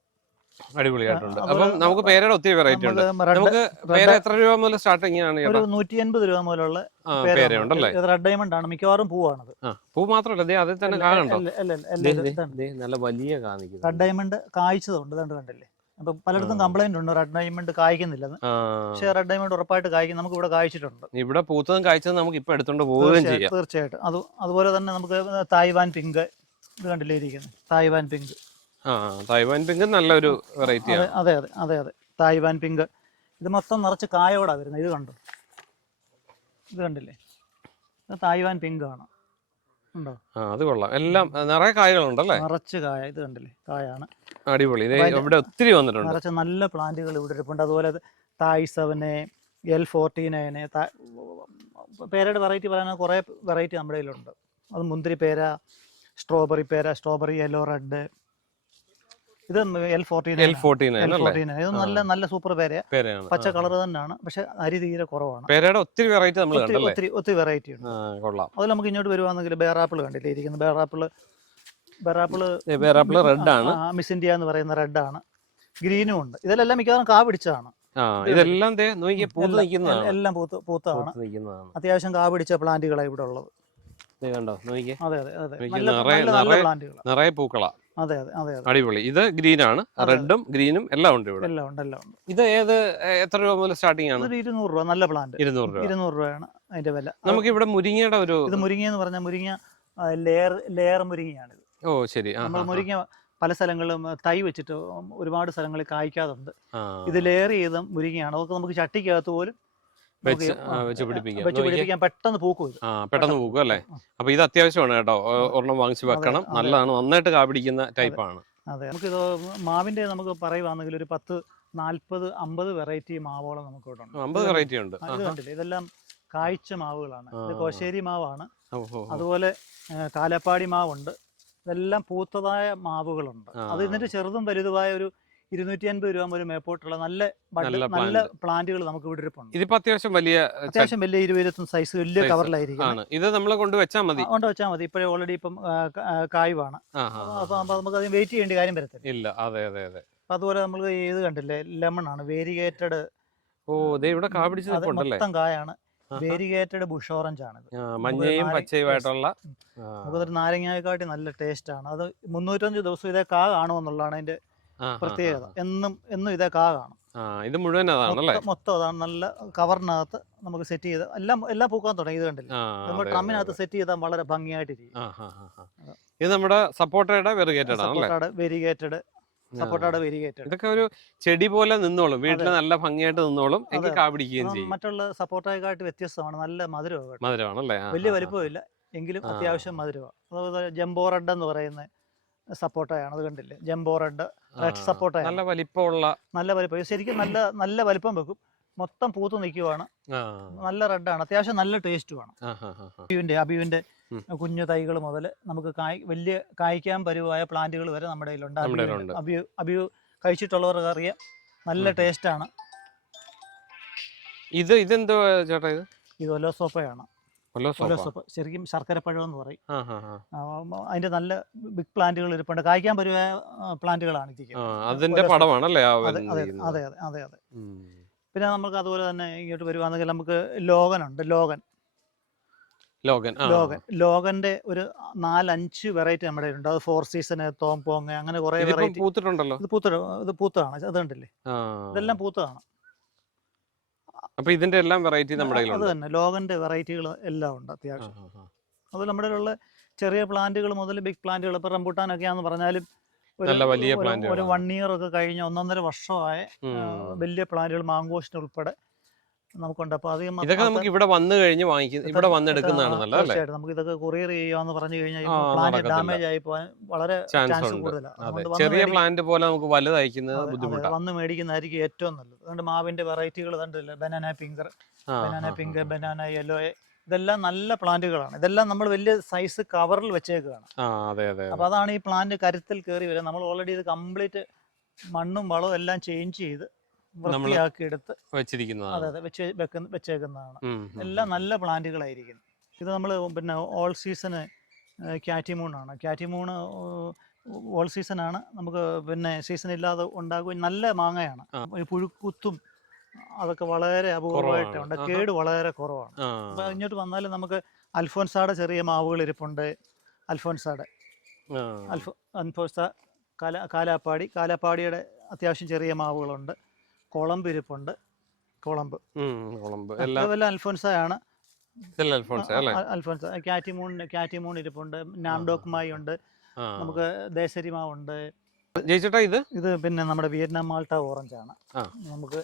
അടിപൊളിയായിട്ടുണ്ട്. അപ്പം നമുക്ക് പേരയുടെ ഒത്തിരി വെറൈറ്റി ഉണ്ട്. നമുക്ക് പേര എത്ര രൂപ മുതൽ സ്റ്റാർട്ടിങ് ആണ്? ഒരു 150 രൂപ മുതലുള്ള പേരയുണ്ടല്ലേ? റെഡ് ഡയമണ്ട് ആണ്, മിക്കവാറും പൂവാണത്. പൂ മാത്രമല്ല, അതിൽ തന്നെ കായുണ്ടോ? നല്ല വലിയ റെഡ് ഡയമണ്ട് കായ്ച്ചതുണ്ട്. കണ്ടില്ലേ? അപ്പൊ പലയിടത്തും കംപ്ലൈന്റ് ഉണ്ട് റെഡ് ഡയമണ്ട് കായ്ക്കുന്നില്ലെന്ന്. പക്ഷേ റെഡ് ഡയമണ്ട് ഉറപ്പായിട്ട് കായ്ക്കും. നമുക്ക് ഇവിടെ കായ്ച്ചിട്ടുണ്ട്. ഇവിടെ പൂത്തതും കായ്ച്ചതും നമുക്ക് ഇപ്പൊ എടുത്തോണ്ട് പോവുകയും ചെയ്യാം. തീർച്ചയായിട്ടും. അതുപോലെ തന്നെ നമുക്ക് തായ്വാൻ പിങ്ക് ഇത് കണ്ടില്ലേ ഇരിക്കുന്നത്, തായ്വാൻ പിങ്ക്. തായ്വാൻ പിങ്ക് നല്ലൊരു വെറൈറ്റി ആണ്. അതെ അതെ അതെ അതെ തായ്വാൻ പിങ്ക്. ഇത് മൊത്തം നിറച്ച് കായോടാ വരുന്നത്. ഇത് കണ്ടോ, ഇത് കണ്ടില്ലേ, ഇത് തായ്വാൻ പിങ്ക് ആണ്. ഉണ്ടോ? അത് കൊള്ളാം. എല്ലാം നിറയെ കായകളുണ്ടല്ലേ? നിറച്ച് കായ. ഇത് കണ്ടില്ലേ, കായാണ്. അടിപൊളി. ഇവിടെ ഒത്തിരി വന്നിട്ടുണ്ട്. നിറച്ച് നല്ല പ്ലാന്റുകൾ ഇവിടെ ഇരിപ്പുണ്ട്. അതുപോലെ തായ് 7, L49, പേരയുടെ വെറൈറ്റി പറയാൻ കുറേ വെറൈറ്റി നമ്മുടെ കയ്യിലുണ്ട്. അത് മുന്തിരി പേര, സ്ട്രോബെറി പേര, സ്ട്രോബെറി യെല്ലോ റെഡ്. ഇത് L49. ഇത് നല്ല സൂപ്പർ പേരയാണ്. പച്ച കളർ തന്നെയാണ്, പക്ഷെ അരി തീരെ കുറവാണ്. പേരയുടെ ഒത്തിരി വെറൈറ്റി ഒത്തിരി വെറൈറ്റി ഉണ്ട്. അതിൽ നമുക്ക് ഇങ്ങോട്ട് വരുവാണെങ്കിൽ ബേറാപ്പിൾ കണ്ടില്ലേ ഇരിക്കുന്നത്. ബേറാപ്പിൾ റെഡ് ആണ്. മിസ് ഇന്ത്യ എന്ന് പറയുന്ന റെഡ് ആണ്. ഗ്രീനും ഉണ്ട്. ഇതെല്ലാം മിക്കവാറും കാ പിടിച്ചതാണ്. ഇതെല്ലാം എല്ലാം പൂത്താണ്. അത്യാവശ്യം കാ പിടിച്ച പ്ലാന്റുകളാണ് ഇവിടെ ഉള്ളത്. അതെ അതെ അതെ നല്ല പ്ലാന്റുകൾ, നിറയെ പൂക്കളാ. അതെ അതെ അതെ അടിപൊളി. ഇത് ഗ്രീൻ ആണ്. റെഡും ഗ്രീനും എല്ലാം ഉണ്ട് ഇവിടെ. എല്ലാം ഉണ്ട്. ഇത് എത്ര രൂപ മുതൽ സ്റ്റാർട്ടിംഗ് ആണ്? 200 രൂപ. നല്ല പ്ലാന്റ് 200 രൂപയാണ് അതിന്റെ വില. നമുക്ക് ഇവിടെ മുരിങ്ങയുടെ ഇത് മുരിങ്ങ എന്ന് പറഞ്ഞാൽ മുരിങ്ങ ലെയർ മുരിങ്ങയാണ്. ഓ ശരി. നമ്മൾ മുരിങ്ങ പല സ്ഥലങ്ങളിലും തൈ വെച്ചിട്ട് ഒരുപാട് സ്ഥലങ്ങളിൽ കായ്ക്കാതുണ്ട്. ഇത് ലെയർ ചെയ്ത മുരിങ്ങയാണ്. അതൊക്കെ നമുക്ക് ചട്ടിക്കകത്ത് പോലും വെച്ച് പിടിപ്പിക്കാം. പെട്ടെന്ന് പൂക്കും. പെട്ടെന്ന് പൂക്കും അല്ലേ? അപ്പൊ ഇത് അത്യാവശ്യമാണ് കേട്ടോ. ഒരെണ്ണം വാങ്ങിച്ച് വെക്കണം. നല്ലതാണ്. നന്നായിട്ട് കാപിടിക്കുന്ന ടൈപ്പാണ്. അതെ. നമുക്കിത് മാവിന്റെ നമുക്ക് പറയുവാണെങ്കിൽ ഒരു 10, 40, 50 വെറൈറ്റി മാവോളം നമുക്ക് ഇവിടെ ഉണ്ട്. 50 വെറൈറ്റി ഉണ്ട്. ഇത് കണ്ടില്ലേ, ഇതെല്ലാം കായ്ച്ച മാവുകളാണ്. ഇത് കോശേരി മാവാണ്. അതുപോലെ കാലപ്പാടി മാവുണ്ട്. ഇതെല്ലാം പൂത്തതായ മാവുകളുണ്ട്. അത് ഇതിന്റെ ചെറുതും വലുതുമായ ഒരു 250 രൂപ ഒരു മേപ്പോട്ടുള്ള നല്ല പ്ലാന്റുകൾ നമുക്ക് ഇവിടെ ഇരിപ്പുണ്ട്. ഇതിപ്പോ അത്യാവശ്യം വലിയ 20 സൈസ് വലിയ കവറിലായിരിക്കും. ഇത് നമ്മൾ കൊണ്ടുവച്ചാൽ മതി. ഇപ്പോഴേ ഓൾറെഡി ഇപ്പം കായുവാണ്. അപ്പൊ നമുക്ക് അതിന് വെയിറ്റ് ചെയ്യേണ്ട കാര്യം വരത്തില്ല. ഇല്ല. അതെ അതെ അതെ. അതുപോലെ നമ്മൾ ഇത് കണ്ടില്ലേ, ലെമൺ ആണ്. വേരിഗേറ്റഡ്. ഇവിടെ കാ പിടിച്ചല്ലേ? മൊത്തം കായാണ്. വേരിഗേറ്റഡ് ബുഷ് ഓറഞ്ച് ആണ്. മഞ്ഞയും പച്ചയുമായിട്ടുള്ള. നമുക്കൊരു നാരങ്ങയെക്കാട്ടി നല്ല ടേസ്റ്റ് ആണ്. അത് 305 ദിവസം ഇതേ കാ കാണുമെന്നുള്ളതാണ് അതിന്റെ പ്രത്യേകത. എന്നും ഇതേ കാ കാണും. ഇത് മുഴുവൻ മൊത്തം അതാണ്. നല്ല കവറിനകത്ത് നമുക്ക് സെറ്റ് ചെയ്ത് എല്ലാം പൂക്കാൻ തുടങ്ങി. ഇത് കണ്ടില്ല, നമ്മൾ ഡ്രമ്മിനകത്ത് സെറ്റ് ചെയ്താൽ വളരെ ഭംഗിയായിട്ടിരിക്കും. ഇത് നമ്മുടെ സപ്പോർട്ടയുടെ വെരിഗേറ്റഡ്. ഇതൊക്കെ ഒരു ചെടി പോലെ നിന്നോളും. വീട്ടിൽ നല്ല ഭംഗിയായിട്ട് നിന്നോളും. കാപിടിക്കുകയും ചെയ്യും. മറ്റുള്ള സപ്പോർട്ടയെക്കാട്ടി വ്യത്യസ്തമാണ്. നല്ല മധുരമാണല്ലേ? വലിയ വലിപ്പമില്ല എങ്കിലും അത്യാവശ്യം മധുരമാണ്. അതുപോലെ ജംബോ റെഡ് എന്ന് പറയുന്ന സപ്പോർട്ടയാണ്. അത് കണ്ടില്ലേ, ജംബോ റെഡ് സപ്പോർട്ട. നല്ല വലിപ്പം ശരിക്കും നല്ല വലിപ്പം വെക്കും. മൊത്തം പൂത്ത് നിൽക്കുവാണ്. നല്ല റെഡാണ്. അത്യാവശ്യം നല്ല ടേസ്റ്റുമാണ്. അബിയുവിന്റെ കുഞ്ഞു തൈകൾ മുതൽ നമുക്ക് വലിയ കായ്ക്കാൻ പരുവായ പ്ലാന്റുകൾ വരെ നമ്മുടെ കയ്യിലുണ്ട്. അബിയു കഴിച്ചിട്ടുള്ളവർക്ക് അറിയാം, നല്ല ടേസ്റ്റാണ്. ഇതെന്തോ ചേട്ടാ? ഇത് ഒലോസോപ്പയാണ്. ശരിക്കും ശർക്കരപ്പഴം എന്ന് പറയും. അതിന്റെ നല്ല ബിഗ് പ്ലാന്റുകൾ ഇരിപ്പുണ്ട്. കായ്ക്കാൻ പരുവായ പ്ലാന്റുകളാണ് അതിന്റെ പടമാണല്ലേ? അതെ അതെ അതെ അതെ. പിന്നെ നമുക്ക് അതുപോലെ തന്നെ ഇങ്ങോട്ട് വരുവാണെങ്കിൽ നമുക്ക് ലോഗനുണ്ട്. ലോഗന്റെ ഒരു 4-5 വെറൈറ്റി നമ്മുടെ ഉണ്ട്. അത് 4 സീസൺ, തോംപോങ്, അങ്ങനെ കുറെ വെറൈറ്റി. ഇത് പൂത്തതാണ്. അത് കണ്ടില്ലേ, ഇതെല്ലാം പൂത്തതാണ്. അപ്പൊ ഇതിന്റെ എല്ലാം വെറൈറ്റി നമ്മുടെ അത് തന്നെ ലോഗന്റെ വെറൈറ്റികൾ എല്ലാം ഉണ്ട് അത്യാവശ്യം. അത് നമ്മുടെ ഉള്ള ചെറിയ പ്ലാന്റുകൾ മുതൽ ബിഗ് പ്ലാന്റുകൾ. ഇപ്പൊ റംബൂട്ടാനൊക്കെയാന്ന് പറഞ്ഞാലും ഒരു 1 ഇയർ ഒക്കെ കഴിഞ്ഞ 1.5 വർഷമായ വലിയ പ്ലാന്റുകൾ, മാങ്കോസ്റ്റിന് ഉൾപ്പെടെ നമുക്കുണ്ട്. അപ്പൊ ഇതൊക്കെ നമുക്ക് ഇവിടെ വന്നു കഴിഞ്ഞ് വാങ്ങിക്കും, ഇവിടെ വന്നെടുക്കുന്നതാണ് നല്ലത്. നമുക്ക് ഇതൊക്കെ കൊറിയർ ചെയ്യാന്ന് പറഞ്ഞു കഴിഞ്ഞാൽ പ്ലാന്റ് ഡാമേജ് ആയി പോകാൻ വളരെ ചാൻസ് കൂടുതലാണ്. ചെറിയ പ്ലാന്റ് പോലെ നമുക്ക് വലുതയക്കുന്നത് ബുദ്ധിമുട്ടാണ്. വന്ന് മേടിക്കുന്നതായിരിക്കും ഏറ്റവും നല്ലത്. അതുകൊണ്ട് മാവിന്റെ വെറൈറ്റികൾ കണ്ടില്ല, ബനാന പിങ്ക്, ബനാന യെല്ലോ, ഇതെല്ലാം നല്ല പ്ലാന്റുകളാണ്. ഇതെല്ലാം നമ്മൾ വലിയ സൈസ് കവറിൽ വെച്ചേക്കാണ്. അപ്പൊ അതാണ് ഈ പ്ലാന്റ് കരുത്തിൽ കയറി വരിക. നമ്മൾ ഓൾറെഡി ഇത് കംപ്ലീറ്റ് മണ്ണും വളവും എല്ലാം ചേഞ്ച് ചെയ്ത് വൃത്തിയാക്കി എടുത്ത് വെച്ചേക്കുന്നതാണ്. എല്ലാം നല്ല പ്ലാന്റുകളായിരിക്കും. ഇത് നമ്മൾ പിന്നെ ഓൾ സീസണ് ക്യാറ്റിമൂണാണ്. ക്യാറ്റിമൂണ് ഓൾ സീസണാണ്. നമുക്ക് പിന്നെ സീസൺ ഇല്ലാതെ ഉണ്ടാകും. നല്ല മാങ്ങയാണ്. പുഴുക്കുത്തും അതൊക്കെ വളരെ അപൂർവമായിട്ടുണ്ട്. കേട് വളരെ കുറവാണ്. അപ്പൊ ഇങ്ങോട്ട് വന്നാലും നമുക്ക് അൽഫോൻസാടെ ചെറിയ മാവുകൾ ഇരിപ്പുണ്ട്. അൽഫോൻസ കാലാപ്പാടിയുടെ അത്യാവശ്യം ചെറിയ മാവുകളുണ്ട്. കുളമ്പ് ഇരിപ്പുണ്ട്. കുളമ്പ് ഇതെല്ലാം അൽഫോൻസയാണ്. അൽഫോൻസ. കാറ്റിമൂൺ ഇരിപ്പുണ്ട്. നാംഡോക്മായി ഉണ്ട്. നമുക്ക് ദേശരി മാവുണ്ട്. ഇത് പിന്നെ നമ്മുടെ വിയറ്റ്നാം മാൾട്ട ഓറഞ്ചാണ്. നമുക്ക്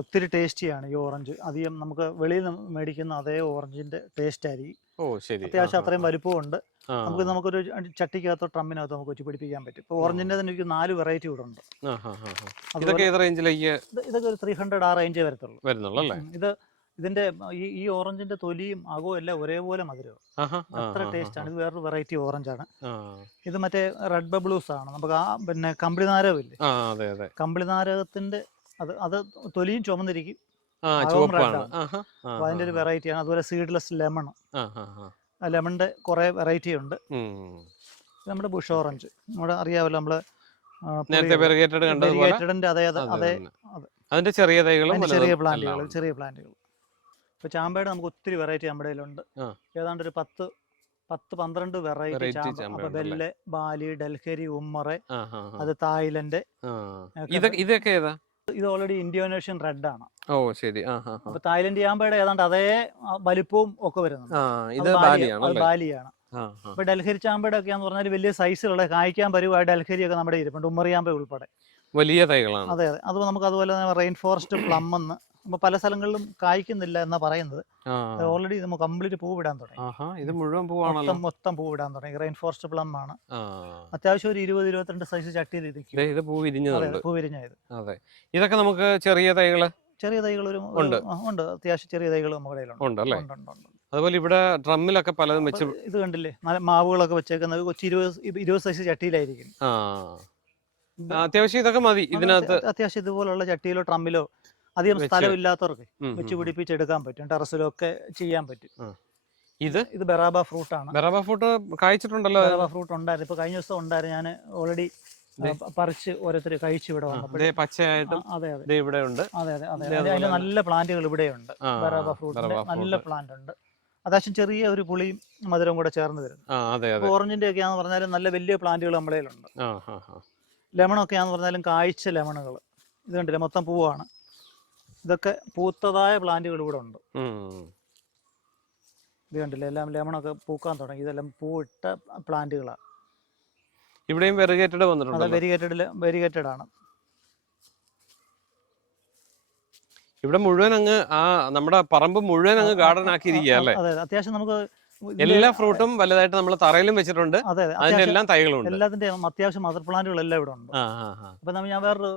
ഒത്തിരി ടേസ്റ്റിയാണ് ഈ ഓറഞ്ച്. അധികം നമുക്ക് വെളിയിൽ നിന്ന് മേടിക്കുന്ന അതേ ഓറഞ്ചിന്റെ ടേസ്റ്റ് ആയിരിക്കും. അത്യാവശ്യം അത്രയും വലുപ്പമുണ്ട്. നമുക്കൊരു ചട്ടിക്കകത്തോ ട്രമ്മിനകത്തോ നമുക്ക് വെച്ച് പിടിപ്പിക്കാൻ പറ്റും. ഇപ്പോൾ ഓറഞ്ചിന്റെ തന്നെ എനിക്ക് 4 വെറൈറ്റി ഇവിടെ ഉണ്ട്. ഇതൊക്കെ ഒരു 300 ആ റേഞ്ചേ വരത്തുള്ളൂ. ഇതിന്റെ ഈ ഓറഞ്ചിന്റെ തൊലിയും അകവും എല്ലാം ഒരേപോലെ മധുരവും. അത്ര ടേസ്റ്റ് ആണ്. ഇത് വേറൊരു വെറൈറ്റി ഓറഞ്ചാണ്. ഇത് മറ്റേ റെഡ് ബബ്ലൂസ് ആണ്. നമുക്ക് പിന്നെ കമ്പിളി നാരകമില്ലേ, കമ്പിളി നാരകത്തിന്റെ അത് തൊലിയും ചുമന്നിരിക്കും, അതിന്റെ ഒരു വെറൈറ്റിയാണ്. അതുപോലെ സീഡ്ലെസ് ലെമൺ, ലെമണിന്റെ കുറെ വെറൈറ്റി ഉണ്ട്. നമ്മുടെ ബുഷ് ഓറഞ്ച് നമ്മുടെ അറിയാമല്ലോ, നമ്മള് ചെറിയ പ്ലാന്റുകൾ. ഇപ്പൊ ചാമ്പയുടെ നമുക്ക് ഒത്തിരി വെറൈറ്റി നമ്മുടെ കയ്യിലുണ്ട്. ഏതാണ്ട് ഒരു 10-12 വെറൈറ്റി ചാമ്പ. ബെല്ലെ, ബാലി, ഡൽഹരി, ഉമ്മറെ, അത് തായ്ലൻഡ്. ഇത് ഓൾറെഡി ഇന്തോനേഷ്യൻ റെഡ് ആണ്. അപ്പൊ തായ്ലൻഡ് ചാമ്പയുടെ ഏതാണ്ട് അതേ വലിപ്പവും ഒക്കെ വരുന്നുണ്ട്. ബാലിയാണ്. ഇപ്പൊ ഡൽഹരി ചാമ്പയുടെ ഒക്കെ എന്ന് പറഞ്ഞാൽ വലിയ സൈസിലുള്ള കായ്ക്കാൻ പരുവായ ഡൽഹരി ഒക്കെ നമ്മുടെ ഇരിപ്പുണ്ട്. ഉമ്മറിയാമ്പ ഉൾപ്പെടെ വലിയ തൈകളാണ്. അതെ. അത് നമുക്ക് അതുപോലെ തന്നെ റെയിൻ ഫോറസ്റ്റ് പ്ലം എന്ന് ഇപ്പൊ പല സ്ഥലങ്ങളിലും കായ്ക്കുന്നില്ല എന്നാ പറയുന്നത്. ഓൾറെഡി നമുക്ക് കംപ്ലീറ്റ് പൂ വിടാൻ തുടങ്ങി. ഇത് മുഴുവൻ മൊത്തം പൂ വിടാൻ തുടങ്ങി. റെയിൻ ഫോറസ്റ്റ് പ്ലം ആണ്. അത്യാവശ്യം ഒരു 20-22 സൈസ് ചട്ടിയിൽ ഇരിക്കും. പൂ വിരിഞ്ഞത്. ഇതൊക്കെ നമുക്ക് ചെറിയ തൈകൾ ഒരു ഉണ്ട്. അത്യാവശ്യം ചെറിയ തൈകൾ നമ്മുടെ കയ്യിലുണ്ട്. അതുപോലെ ഇവിടെ ഡ്രമ്മിലൊക്കെ പലതും വെച്ച് ഇത് കണ്ടില്ലേ, മാവുകളൊക്കെ വെച്ചേക്കുന്നത് 20 സൈസ് ചട്ടിയിലായിരിക്കും. അത്യാവശ്യം ഇതൊക്കെ മതി ഇതിനകത്ത്. അത്യാവശ്യം ഇതുപോലുള്ള ചട്ടിയിലോ ട്രമ്മിലോ അധികം സ്ഥലമില്ലാത്തവർക്ക് വെച്ച് പിടിപ്പിച്ചെടുക്കാൻ പറ്റും. ടെറസിലോ ഒക്കെ ചെയ്യാൻ പറ്റും. ഇത് ബെറാബ ഫ്രൂട്ട് ആണ്. ബെറാബ ഫ്രൂട്ട് കായ്ച്ചിട്ടുണ്ടല്ലോ. ബെറാബ ഫ്രൂട്ട് ഉണ്ടായിരുന്നു. ഇപ്പൊ കഴിഞ്ഞ ദിവസം ഉണ്ടായിരുന്നു. ഞാൻ ഓൾറെഡി പറിച്ച് ഓരോരുത്തർ കഴിച്ചു ഇവിടെ വന്നപ്പോൾ പച്ചയായിട്ടും. അതെ. അതിന് നല്ല പ്ലാന്റുകൾ ഇവിടെയുണ്ട്. ബെറാബ ഫ്രൂട്ടിന്റെ നല്ല പ്ലാന്റ് ഉണ്ട്. അത്യാവശ്യം ചെറിയ ഒരു പുളിയും മധുരവും കൂടെ ചേർന്ന് വരുന്നു. ഓറഞ്ചിന്റെ ഒക്കെയാന്ന് പറഞ്ഞാലും നല്ല വലിയ പ്ലാന്റുകൾ നമ്മുടെ കയ്യിലുണ്ട്. ലെമണൊക്കെയാന്ന് പറഞ്ഞാലും കായ്ച്ച ലെമണുകൾ. ഇത് കണ്ടില്ലേ, മൊത്തം പൂവാണ്. ഇതൊക്കെ പൂത്തതായ പ്ലാന്റുകൾ ഇവിടെ ഉണ്ട്. ഇത് കണ്ടില്ലേ, എല്ലാം ലെമണൊക്കെ പൂക്കാൻ തുടങ്ങി. ഇതെല്ലാം പൂവിട്ട പ്ലാന്റുകളാണ്. ഇവിടെയും വെരിഗേറ്റഡ് വന്നിട്ടുണ്ട്. വെരിഗേറ്റഡ് ആണ്. ഇവിടെ മുഴുവൻ അങ്ങ് നമ്മുടെ പറമ്പ് മുഴുവൻ അങ്ങ് ഗാർഡൻ ആക്കിയിരിക്കുകയല്ലേ. അതെ. അത്യാവശ്യം നമുക്ക് എല്ലാ ഫ്രൂട്ടും വലുതായിട്ട് നമ്മൾ തറയിലും വെച്ചിട്ടുണ്ട്. അതിനെല്ലാം തൈകളുണ്ട്. എല്ലാത്തിന്റെയും അത്യാവശ്യം മദർ പ്ലാന്റുകളെല്ലാം ഇവിടെ ഉണ്ട്. അപ്പൊ ഞാൻ വേറൊരു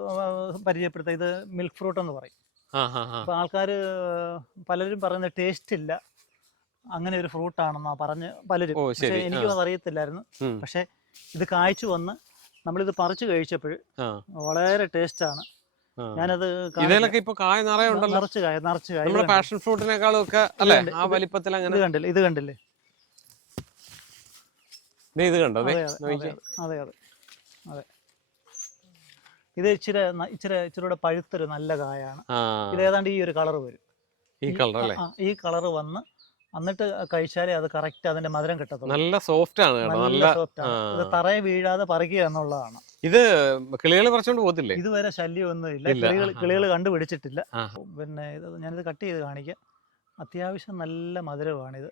പരിചയപ്പെടുത്താം. ഇത് മിൽക്ക് ഫ്രൂട്ട് എന്ന് പറയും. അപ്പൊ ആൾക്കാര് പലരും പറയുന്നത് ടേസ്റ്റ് ഇല്ല, അങ്ങനെ ഒരു ഫ്രൂട്ടാണെന്നാ പറഞ്ഞ് പലരും. പക്ഷെ എനിക്കൊന്നും അറിയത്തില്ലായിരുന്നു. പക്ഷെ ഇത് കായ്ച്ചു വന്ന് നമ്മളിത് പറിച്ചു കഴിച്ചപ്പോൾ വളരെ ടേസ്റ്റ് ആണ്. ഞാനത് ഇതിലൊക്കെ ഇപ്പൊ കായ നിറച്ച് കായ. നമ്മുടെ പാഷൻ ഫ്രൂട്ടിനേക്കാളും ഒക്കെ അല്ലേ ആ വലിപ്പത്തിൽ അങ്ങനെ. ഇത് കണ്ടില്ലേ. ഇത് കണ്ടോ. അതെ. ഇത് ഇച്ചിരി പഴുത്തൊരു നല്ല കായാണ്. ഇത് ഏതാണ്ട് ഈ ഒരു കളർ വരും. ഈ കളർ വന്ന് എന്നിട്ട് കഴിച്ചാലേ അത് കറക്റ്റ് അതിന്റെ മധുരം കിട്ടത്തുള്ളൂ. നല്ല സോഫ്റ്റ് ആണ്. ഇത് തറയെ വീഴാതെ പറിക്കുക എന്നുള്ളതാണ്. ഇത് കിളികൾ കുറച്ചുകൊണ്ട് പോകത്തില്ലേ? ഇതുവരെ ശല്യമൊന്നുമില്ല. കിളികൾ കണ്ടുപിടിച്ചിട്ടില്ല. പിന്നെ ഞാനിത് കട്ട് ചെയ്ത് കാണിക്കാം. അത്യാവശ്യം നല്ല മധുരമാണിത്.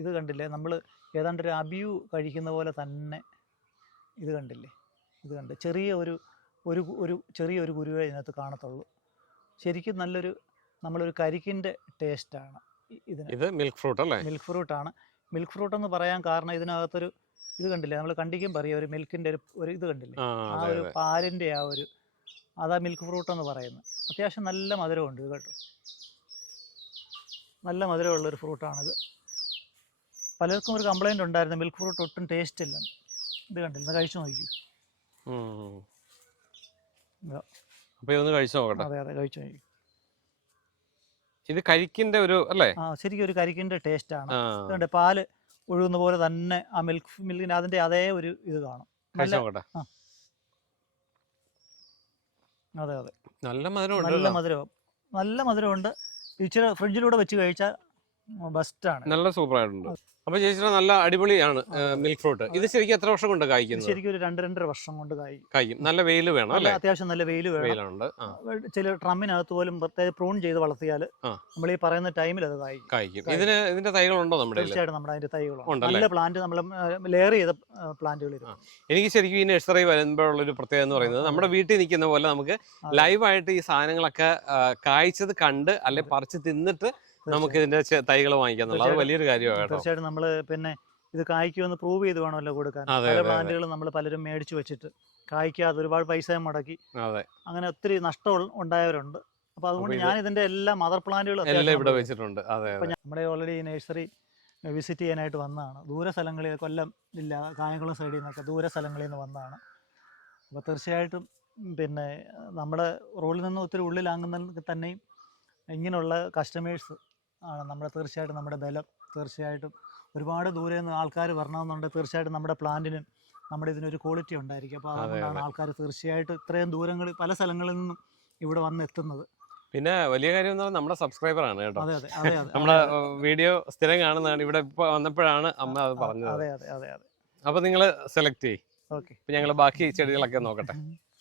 ഇത് കണ്ടില്ലേ, നമ്മൾ ഏതാണ്ട് ഒരു അബിയു കഴിക്കുന്ന പോലെ തന്നെ. ഇത് കണ്ടില്ലേ, ഇത് കണ്ട് ചെറിയൊരു കുരുവേ ഇതിനകത്ത് കാണത്തുള്ളൂ. ശരിക്കും നമ്മളൊരു കരിക്കിൻ്റെ ടേസ്റ്റാണ് ഇതിന്. ഇത് മിൽക്ക് ഫ്രൂട്ട് അല്ലേ? മിൽക്ക് ഫ്രൂട്ടാണ്. മിൽക്ക് ഫ്രൂട്ട് എന്ന് പറയാൻ കാരണം ഇതിനകത്തൊരു ഇത് കണ്ടില്ലേ, നമ്മൾ കണ്ടിക്കും പറയാം, ഒരു മിൽക്കിൻ്റെ ഒരു ഇത് കണ്ടില്ലേ, ആ ഒരു പാലിൻ്റെ അതാ മിൽക്ക് ഫ്രൂട്ട് എന്ന് പറയുന്നത്. അത്യാവശ്യം നല്ല മധുരമുണ്ട് ഇത് കേട്ടോ. നല്ല മധുരമുള്ളൊരു ഫ്രൂട്ടാണിത്. പലർക്കും ഒരു കംപ്ലൈൻറ്റ് ഉണ്ടായിരുന്നു, മിൽക്ക് ഫ്രൂട്ട് ഒട്ടും ടേസ്റ്റ് ഇല്ല. ഇത് കണ്ടില്ല, കഴിച്ചു നോക്കൂ. അപ്പോൾ ഇതൊന്ന് കഴിച്ചു നോക്കട്ടെ. അതെ, കഴിച്ചു നോക്കൂ. ഇത് കരിക്കിന്റെ ഒരു അല്ലേ? ശരിക്കും ഒരു കരിക്കിന്റെ ടേസ്റ്റ് ആണ്. അതുകൊണ്ട് പാല് ഒഴുകുന്ന പോലെ തന്നെ ആ മിൽക്കിന് അതിന്റെ അതേ ഒരു ഇത് കാണും. അതെ. നല്ല മധുരമുണ്ട്. ഇച്ചിരി ഫ്രിഡ്ജിലൂടെ വെച്ച് കഴിച്ചാൽ ബെസ്റ്റാണ്. നല്ല സൂപ്പർ ആയിട്ടുണ്ട്. അപ്പൊ ചേച്ചിയുടെ നല്ല അടിപൊളിയാണ് മിൽക്ക് ഫ്രൂട്ട്. ഇത് ശരിക്കും എത്ര വർഷം കൊണ്ട് കായ്ക്കുന്നത്? ശരിക്കും ഒരു 2-2.5 വർഷം കൊണ്ട് കായ്ക്കും. നല്ല വെയിൽ വേണം അല്ലേ? അത്യാവശ്യം നല്ല വെയിൽ വേണം. വെയിലുണ്ട്. ചില ട്രമ്മിനകത്ത് പോലും പ്രത്യേകം പ്രൂൺ ചെയ്ത് വളർത്തിയാൽ നമ്മൾ ഈ പറയുന്ന ടൈമിൽ അത് കായ്ക്കും. ഇതിന്റെ തൈകളുണ്ടോ നമ്മുടെ? തീർച്ചയായിട്ടും നമ്മുടെ അതിന്റെ തൈകളുണ്ട്. നല്ല പ്ലാന്റ് നമ്മൾ ലെയർ ചെയ്ത പ്ലാന്റുകൾ. എനിക്ക് ശരിക്കും ഈ നഴ്സറി വരുമ്പോഴുള്ളൊരു പ്രത്യേകത എന്ന് പറയുന്നത് നമ്മുടെ വീട്ടിൽ നിൽക്കുന്ന പോലെ നമുക്ക് ലൈവായിട്ട് ഈ സാധനങ്ങളൊക്കെ കായ്ച്ചത് കണ്ട് അല്ലെ പറിച്ച് തിന്നിട്ട് നമുക്ക് ഇതിന്റെ തൈകൾ വാങ്ങിക്കാന്നുള്ളത് അത് വലിയൊരു കാര്യമാണ്. തീർച്ചയായിട്ടും നമ്മള് പിന്നെ ഇത് കായ്ക്കുമെന്ന് പ്രൂവ് ചെയ്ത് വേണമല്ലോ കൊടുക്കാൻ. പല പ്ലാന്റുകൾ നമ്മൾ പലരും മേടിച്ചു വെച്ചിട്ട് കായ്ക്കാതെ ഒരുപാട് പൈസ മുടക്കി അങ്ങനെ ഒത്തിരി നഷ്ടം ഉണ്ടായവരുണ്ട്. അപ്പൊ അതുകൊണ്ട് ഞാൻ ഇതിന്റെ എല്ലാ മദർ പ്ലാന്റുകളും ഇവിടെ വെച്ചിട്ടുണ്ട്. നമ്മുടെ ഓൾറെഡി നഴ്സറി വിസിറ്റ് ചെയ്യാനായിട്ട് വന്നതാണ്. ദൂര സ്ഥലങ്ങളിൽ, കൊല്ലം ജില്ല കായംകുളം സൈഡിൽ നിന്നൊക്കെ ദൂര സ്ഥലങ്ങളിൽ നിന്ന് വന്നതാണ്. അപ്പോൾ തീർച്ചയായിട്ടും പിന്നെ നമ്മുടെ റോഡിൽ നിന്ന് ഒത്തിരി ഉള്ളിലാകുന്ന തന്നെയും ഇങ്ങനെയുള്ള കസ്റ്റമേഴ്സ് ആണ് നമ്മുടെ തീർച്ചയായിട്ടും നമ്മുടെ ബലം. തീർച്ചയായിട്ടും ഒരുപാട് ദൂരെ നിന്ന് ആൾക്കാർ വരണമെന്നുണ്ട്. തീർച്ചയായിട്ടും നമ്മുടെ പ്ലാന്റിനും നമ്മുടെ ഇതിനൊരു ക്വാളിറ്റി ഉണ്ടായിരിക്കും. അപ്പോൾ അതുകൊണ്ടാണ് ആൾക്കാർ തീർച്ചയായിട്ടും ഇത്രയും ദൂരങ്ങളിൽ പല സ്ഥലങ്ങളിൽ നിന്നും ഇവിടെ വന്ന് എത്തുന്നത്. പിന്നെ വലിയ കാര്യം എന്ന് പറഞ്ഞാൽ നമ്മുടെ സബ്സ്ക്രൈബർ ആണ് കേട്ടോ. നമ്മുടെ വീഡിയോ സ്ഥിരം കാണുന്നതാണ്. ഇവിടെ ഇപ്പൊ വന്നപ്പോഴാണ് അമ്മ അത് പറഞ്ഞത്. അപ്പൊ നിങ്ങൾ സെലക്ട് ചെയ്യും. ഇപ്പൊ ഞങ്ങൾ ബാക്കി ചെടികളൊക്കെ നോക്കട്ടെ.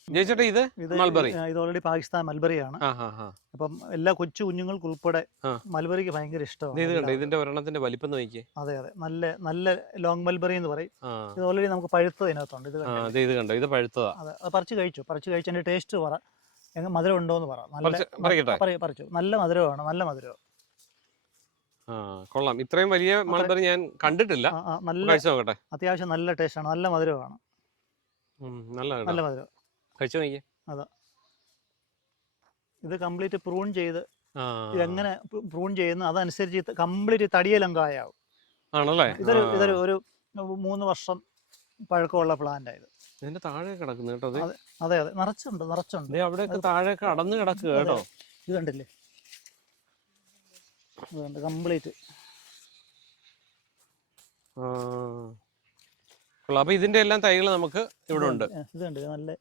ജയിച്ചോട്ടെ, ഇത് മൾബറി. ഇത് ഓൾറെഡി പാകിസ്ഥാൻ മൽബറി ആണ്. അപ്പം എല്ലാ കൊച്ചു കുഞ്ഞുങ്ങൾക്ക് ഉൾപ്പെടെ മൽബറിക്ക് ഭയങ്കര ഇഷ്ടമാണ്. ഇത് കണ്ടോ, ഇതിന്റെ ഒരെണ്ണത്തിന്റെ വലിപ്പം നോക്കിയേ. അതെ, നല്ല ലോങ് മൽബറി എന്ന് പറയും. ഇത് ഓൾറെഡി നമുക്ക് പഴുത്തത് ഇതിനകത്തുണ്ട്. ഇത് കണ്ടോ, ഇത് പഴുത്തതാ. അതെ, അത് പറിച്ചു കഴിച്ചതിന്റെ ടേസ്റ്റ് പറ, മധുരം ഉണ്ടോന്ന് പറ. പറിച്ചു. നല്ല മധുരമാണ്, നല്ല മധുരം. കൊള്ളാം. ഇത്രയും വലിയ മൾബറി ഞാൻ കണ്ടിട്ടില്ല. നോക്കട്ടെ. അത്യാവശ്യം നല്ല ടേസ്റ്റ് ആണ്, നല്ല മധുരമാണ്. നല്ല മധുരം. കഴിച്ചു നോക്കിയേ. അതാ, ഇത് കംപ്ലീറ്റ് പ്രൂൺ ചെയ്ത് എങ്ങനെ പ്രൂൺ ചെയ്യുന്നു അതനുസരിച്ച് കംപ്ലീറ്റ് തടിയലങ്കായാവും. ആണല്ലേ? ഇതൊരു ഒരു 3 വർഷം പഴക്കമുള്ള പ്ലാന്റ് ആയത്. ഇതിന്റെ താഴെ കിടക്കുന്നു കേട്ടോ. അതെ, നിറച്ചുണ്ട്. അവിടെ താഴെ അടന്ന് കിടക്കുക കേട്ടോ. ഇത് കണ്ടില്ലേ, കംപ്ലീറ്റ്. അപ്പൊ ഇതിന്റെ എല്ലാം തൈകൾ നമുക്ക് ഇവിടെ ഉണ്ട്. ഇത് കണ്ടില്ലേ, നല്ല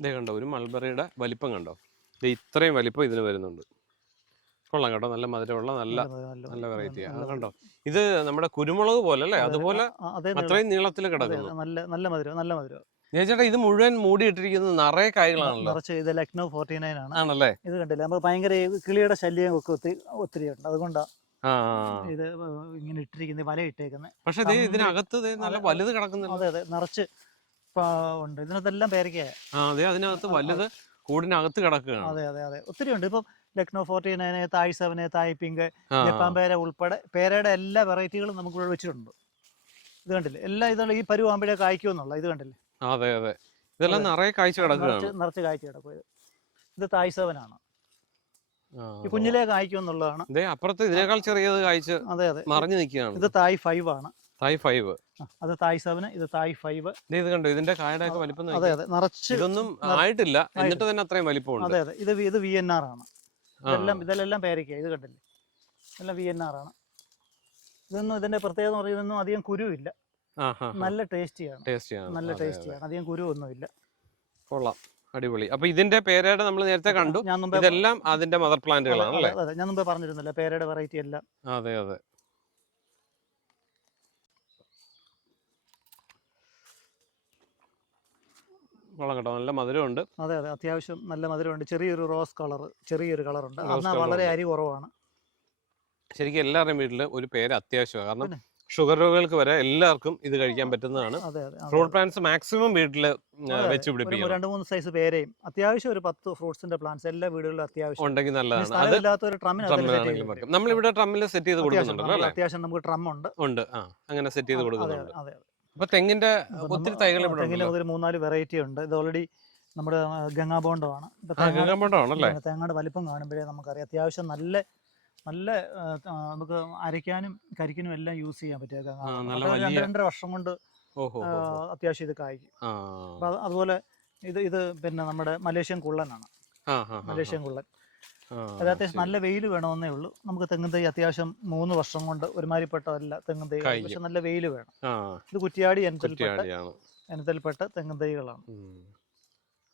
ഇതേ കണ്ടോ, ഒരു മൾബറിയുടെ വലിപ്പം കണ്ടോ. ഇത് ഇത്രയും വലിപ്പം ഇതിന് വരുന്നുണ്ട്. കൊള്ളാം കേട്ടോ, നല്ല മധുരമുള്ള നല്ല വെറൈറ്റിയാണ്. കണ്ടോ, ഇത് നമ്മുടെ കുരുമുളക് പോലെ അല്ലേ? അതുപോലെ അത്രയും നീളത്തിൽ കിടക്കുന്നു. നല്ല മധുരം. ചേട്ടാ, ഇത് മുഴുവൻ മൂടിയിട്ടിരിക്കുന്നത് നിറയെ കായ്കളാണല്ലോ. ഇത് ലക്നോ 49 ആണ്. ആണല്ലേ? ഇത് കണ്ടില്ലേ, നമുക്ക് ഭയങ്കര കിളിയുടെ ശല്യം ഒക്കെ ഒത്തിരി ഉണ്ട്. അതുകൊണ്ടാണ് ഇത് ഇങ്ങനെ ഇട്ടിരിക്കുന്നത്, വല ഇട്ടേക്കുന്നത്. പക്ഷെ ഇതിനകത്ത് നല്ല വലുത് കിടക്കുന്നുണ്ട്. അതെ, നിറച്ച് ഉണ്ട്. ഇതിനകത്തെല്ലാം പേരയ്ക്കായ. അതിനകത്ത് വലുത് കൂടിനകത്ത് കിടക്കുകയാണ്. അതെ, ഒത്തിരി ഉണ്ട്. ഇപ്പം ലക്നോ 49, തായ് 7, തായ് പിങ്ക്, ജപ്പാൻ പേര ഉൾപ്പെടെ പേരയുടെ എല്ലാ വെറൈറ്റികളും നമുക്ക് ഇവിടെ വെച്ചിട്ടുണ്ട്. ഇത് കണ്ടില്ലേ, എല്ലാം ഇതുള്ള ഈ പരുവാകുമ്പോഴേ കായ്ക്കുമെന്നുള്ള. ഇത് കണ്ടില്ലേ? അതെ, ഇതെല്ലാം നിറയെ കായ്ച്ചു കിടക്കുകയാണ്. നിറച്ച് കായ്ച്ചു കിടക്കും. ഇത് തായ് 7 ആണ്. ഈ കുഞ്ഞിലേ കായ്ക്കുമെന്നുള്ളതാണ്. അപ്പുറത്ത് ഇതിനേക്കാൾ ചെറിയത് കായ്ച്ച് മറിഞ്ഞു നിൽക്കുകയാണ്. ഇത് തായ് 5 ആണ്. തായ് 5. അത് തായ് 7, ഇത് തായ് 5. ഇത് കണ്ടോ, ഇതിന്റെ കായുടെ ഒക്കെ വലിപ്പം. അതെ, നിറച്ച്. ഇതൊന്നും ആയിട്ടില്ല, എന്നിട്ട് തന്നെ അത്രയും വലിപ്പമുണ്ട്. അതെ, ഇത് VNR ആണ്. ഇതെല്ലാം പേരയ്ക്ക. ഇത് കണ്ടില്ലേ, ഇതെല്ലാം VNR ആണ്. ഇതിന്റെ പ്രത്യേകത എന്ന് പറയുന്നത് ഇതൊന്നും അധികം കുരുവില്ല. നല്ല ടേസ്റ്റിയാണ്. നല്ല ടേസ്റ്റിയാണ്, അധികം കുരുവൊന്നുമില്ല. കൊള്ളാം, അടിപൊളി. അപ്പൊ ഇതിന്റെ പേരയുടെ നമ്മൾ നേരത്തെ കണ്ടു. ഇതെല്ലാം അതിന്റെ മദർ പ്ലാന്റുകളാണ് അല്ലേ? അതെ, ഞാൻ മുമ്പേ പറഞ്ഞിരുന്നല്ലോ പേരയുടെ വെറൈറ്റി എല്ലാം. അതെ. കൊള്ളാം കേട്ടോ, നല്ല മധുരമുണ്ട്. അതെ, അത്യാവശ്യം നല്ല മധുരമുണ്ട്. ചെറിയൊരു റോസ് ചെറിയൊരു കളറുണ്ട്. എന്നാൽ വളരെ അരി കുറവാണ്. ശരിക്കും എല്ലാവരുടെയും വീട്ടിൽ ഒരു പേര് അത്യാവശ്യമാണ്. കാരണം ഷുഗർ രോഗികൾക്ക് വരെ എല്ലാവർക്കും ഇത് കഴിക്കാൻ പറ്റുന്നതാണ്. ഫ്രൂട്ട് പ്ലാന്റ്സ് മാക്സിമം വീട്ടിൽ വെച്ച് പിടിപ്പിക്കും. 2-3 സൈസ് പേരയും അത്യാവശ്യം ഒരു 10 ഫ്രൂട്ട്സിന്റെ പ്ലാന്റ്സ് എല്ലാ വീടുകളിലും അത്യാവശ്യം ഉണ്ടെങ്കിൽ നല്ലതാണ്. നമ്മളിവിടെ ട്രമ്മിൽ സെറ്റ് ചെയ്ത് കൊടുക്കുന്നുണ്ടല്ലോ. അത്യാവശ്യം നമുക്ക് ട്രം ഉണ്ട്. അങ്ങനെ സെറ്റ് ചെയ്ത് കൊടുക്കുന്നുണ്ട്. അപ്പൊ തെങ്ങിന്റെ ഒത്തിരി തൈകൾ തെങ്ങിന് ഒരു 3-4 വെറൈറ്റി ഉണ്ട്. ഇത് ഓൾറെഡി നമ്മുടെ ഗംഗാബോണ്ടമാണ്. തേങ്ങയുടെ വലിപ്പം കാണുമ്പോഴേ നമുക്കറിയാം അത്യാവശ്യം നല്ല നമുക്ക് അരയ്ക്കാനും കരിക്കാനും എല്ലാം യൂസ് ചെയ്യാൻ പറ്റിയ 2-2.5 വർഷം കൊണ്ട് അത്യാവശ്യം ഇത് കായ്ക്കും. അതുപോലെ ഇത് പിന്നെ നമ്മുടെ മലേഷ്യൻ കുള്ളനാണ്. മലേഷ്യൻ കുള്ളൻ അത് അത്യാവശ്യം നല്ല വെയിൽ വേണമെന്നേ ഉള്ളൂ. നമുക്ക് തെങ്ങും തൈ അത്യാവശ്യം 3 വർഷം കൊണ്ട് ഒരുമാതിരിപ്പെട്ടതല്ല തെങ്ങും തൈ, പക്ഷെ നല്ല വെയിൽ വേണം. ഇത് കുറ്റിയാടി ഇനത്തിൽപ്പെട്ട തെങ്ങും തൈകളാണ്.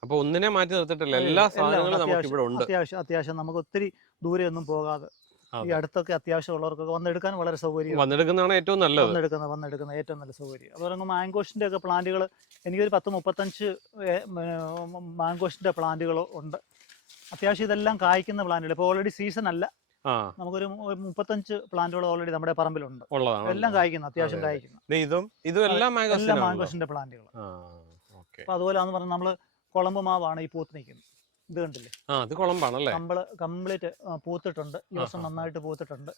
അപ്പൊ ഒന്നിനെ മാറ്റി നിർത്തിയിട്ടില്ല, എല്ലാ സാധനങ്ങളും നമുക്ക് ഇവിടെ ഉണ്ട്. അത്യാവശ്യം നമുക്ക് ഒത്തിരി ദൂരെ ഒന്നും പോകാതെ ഈ അടുത്തൊക്കെ അത്യാവശ്യമുള്ളവർക്കൊക്കെ വന്നെടുക്കാൻ വളരെ സൗകര്യം. വന്നെടുക്കുന്നതാണ് ഏറ്റവും നല്ലത്. വന്നെടുക്കുന്ന ഏറ്റവും നല്ല സൗകര്യം. അതുപോലെ മാംഗോഷിന്റെ ഒക്കെ പ്ലാന്റുകൾ എനിക്കൊരു 10-35 മാംഗോഷിന്റെ പ്ലാന്റുകൾ ഉണ്ട്. അത്യാവശ്യം ഇതെല്ലാം കായ്ക്കുന്ന പ്ലാന്റുകൾ. ഇപ്പോൾ ഓൾറെഡി സീസൺ അല്ല, നമുക്കൊരു 35 പ്ലാന്റുകൾ ഓൾറെഡി നമ്മുടെ പറമ്പിലുണ്ട്. എല്ലാം കായ്ക്കുന്നു, അത്യാവശ്യം കായ്ക്കുന്നു. ഇതും എല്ലാം മാംഗോഷിന്റെ പ്ലാന്റുകൾ. അപ്പൊ അതുപോലെ പറഞ്ഞാൽ നമ്മള് കുളമ്പ് മാവാണ് ഈ പൂത്ത് നിൽക്കുന്നത്. ഇത് കണ്ടില്ലേ, അത് കുളമ്പാണല്ലേ? കംപ്ലീറ്റ് പൂത്തിട്ടുണ്ട്. ഈ വർഷം നന്നായിട്ട് പൂത്തിട്ടുണ്ട്.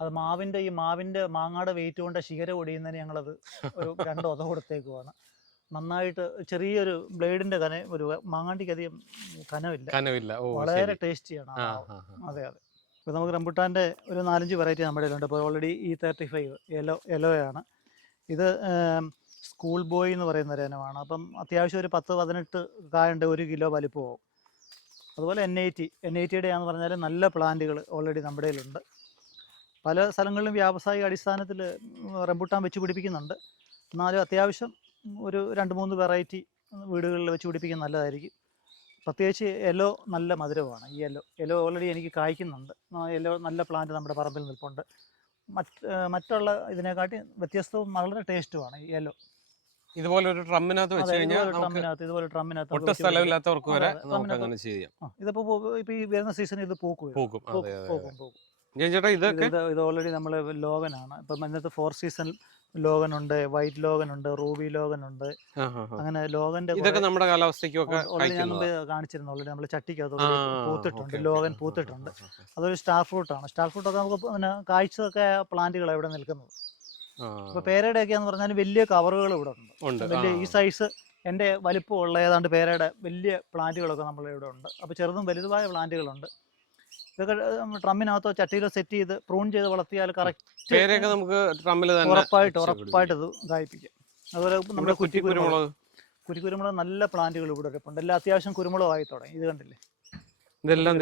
അത് മാവിന്റെ മാങ്ങാടെ വെയിറ്റ് കൊണ്ട് ശിഖര ഒടിയുന്നതിന് ഞങ്ങളത് ഒരു 2 ഒത കൊടുത്തേക്കുവാണ്. നന്നായിട്ട് ചെറിയൊരു ബ്ലേഡിന്റെ ഒരു മാങ്ങാണ്ടിക്ക് അധികം കനവില്ല, വളരെ ടേസ്റ്റിയാണ്. അതെ. ഇപ്പൊ നമുക്ക് റംബുട്ടാന്റെ ഒരു 4-5 വെറൈറ്റി നമ്മുടെ കയ്യിലുണ്ട്. ഇപ്പോൾ ഓൾറെഡി E35 യെലോയാണ് ഇത്. സ്കൂൾ ബോയ് എന്ന് പറയുന്ന ഒരു ഇനമാണ്. അപ്പം അത്യാവശ്യം ഒരു 10-18 കായുണ്ട്, 1 കിലോ വലിപ്പമാവും. അതുപോലെ N80 ആണെന്ന് പറഞ്ഞാൽ നല്ല പ്ലാന്റുകൾ ഓൾറെഡി നമ്മുടെ കയ്യിലുണ്ട്. പല സ്ഥലങ്ങളിലും വ്യാവസായിക അടിസ്ഥാനത്തിൽ റംബുട്ടാൻ വെച്ച് പിടിപ്പിക്കുന്നുണ്ട്. എന്നാലും അത്യാവശ്യം ഒരു 2-3 വെറൈറ്റി വീടുകളിൽ വെച്ച് പിടിപ്പിക്കുന്നത് നല്ലതായിരിക്കും. പ്രത്യേകിച്ച് യെല്ലോ നല്ല മധുരമാണ്. ഈ യെല്ലോ ഓൾറെഡി എനിക്ക് കായ്ക്കുന്നുണ്ട്. യെല്ലോ നല്ല പ്ലാന്റ് നമ്മുടെ പറമ്പിൽ നിൽപ്പുണ്ട്. മറ്റുള്ള ഇതിനെക്കാട്ടി വ്യത്യസ്തവും വളരെ ടേസ്റ്റുമാണ് ഈ യെല്ലോ. ഇതുപോലെ ഒരു ട്രമ്മിനകത്ത് വെച്ച് കഴിഞ്ഞാൽ ഇതുപോലെ ട്രമ്മിനകത്ത് ഒട്ടും സ്ഥലമില്ലാത്തവർക്ക് വരെ നമുക്ക് അങ്ങനെ ചെയ്യാം. ഇതിപ്പോ ഇപ്പൊ ഈ വരുന്ന സീസണിൽ ഇത് പൂക്കും. ഇത് ഓൾറെഡി നമ്മള് ലോഗനാണ്. ഇപ്പൊ ഇന്നത്തെ 4 സീസൺ ലോഗൻ ഉണ്ട്, വൈറ്റ് ലോഗൻ ഉണ്ട്, റൂബി ലോഗൻ ഉണ്ട്. അങ്ങനെ ലോഗന്റെ ഇതൊക്കെ നമ്മുടെ കാലാവസ്ഥയ്ക്കൊക്കെ ഞാൻ കാണിച്ചിരുന്നു. ഓൾറെഡി നമ്മൾ ചട്ടിക്കകത്ത് പൂത്തിട്ടുണ്ട്, ലോഗൻ പൂത്തിട്ടുണ്ട്. അതൊരു സ്റ്റാർ ഫ്രൂട്ടാണ്. സ്റ്റാർ ഫ്രൂട്ടൊക്കെ നമുക്ക് കാഴ്ചയൊക്കെ പ്ലാന്റുകൾ ഇവിടെ നിൽക്കുന്നത്. ഇപ്പൊ പേരയുടെ ഒക്കെയാന്ന് പറഞ്ഞാൽ വലിയ കവറുകൾ ഇവിടെ ഉണ്ട്. വലിയ ഈ സൈസ് എൻ്റെ വലിപ്പമുള്ള ഏതാണ്ട് പേരയുടെ വലിയ പ്ലാന്റുകളൊക്കെ നമ്മൾ ഇവിടെ ഉണ്ട്. അപ്പോൾ ചെറുതും വലുതുമായ പ്ലാന്റുകളുണ്ട്. ഇതൊക്കെ ട്രമ്മിനകത്തോ ചട്ടിയിലോ സെറ്റ് ചെയ്ത് പ്രൂൺ ചെയ്ത് വളർത്തിയാൽ കറക്റ്റ് നമുക്ക് ഉറപ്പായിട്ട് ഇത് കായ്പ്പിക്കാം. അതുപോലെ നമ്മുടെ കുറ്റിക്കുരുമുളക് നല്ല പ്ലാന്റുകൾ ഇവിടെ ഉണ്ട്. എല്ലാം അത്യാവശ്യം കുരുമുളകായി തുടങ്ങി. ഇത് കണ്ടില്ലേ, ഇതെല്ലാം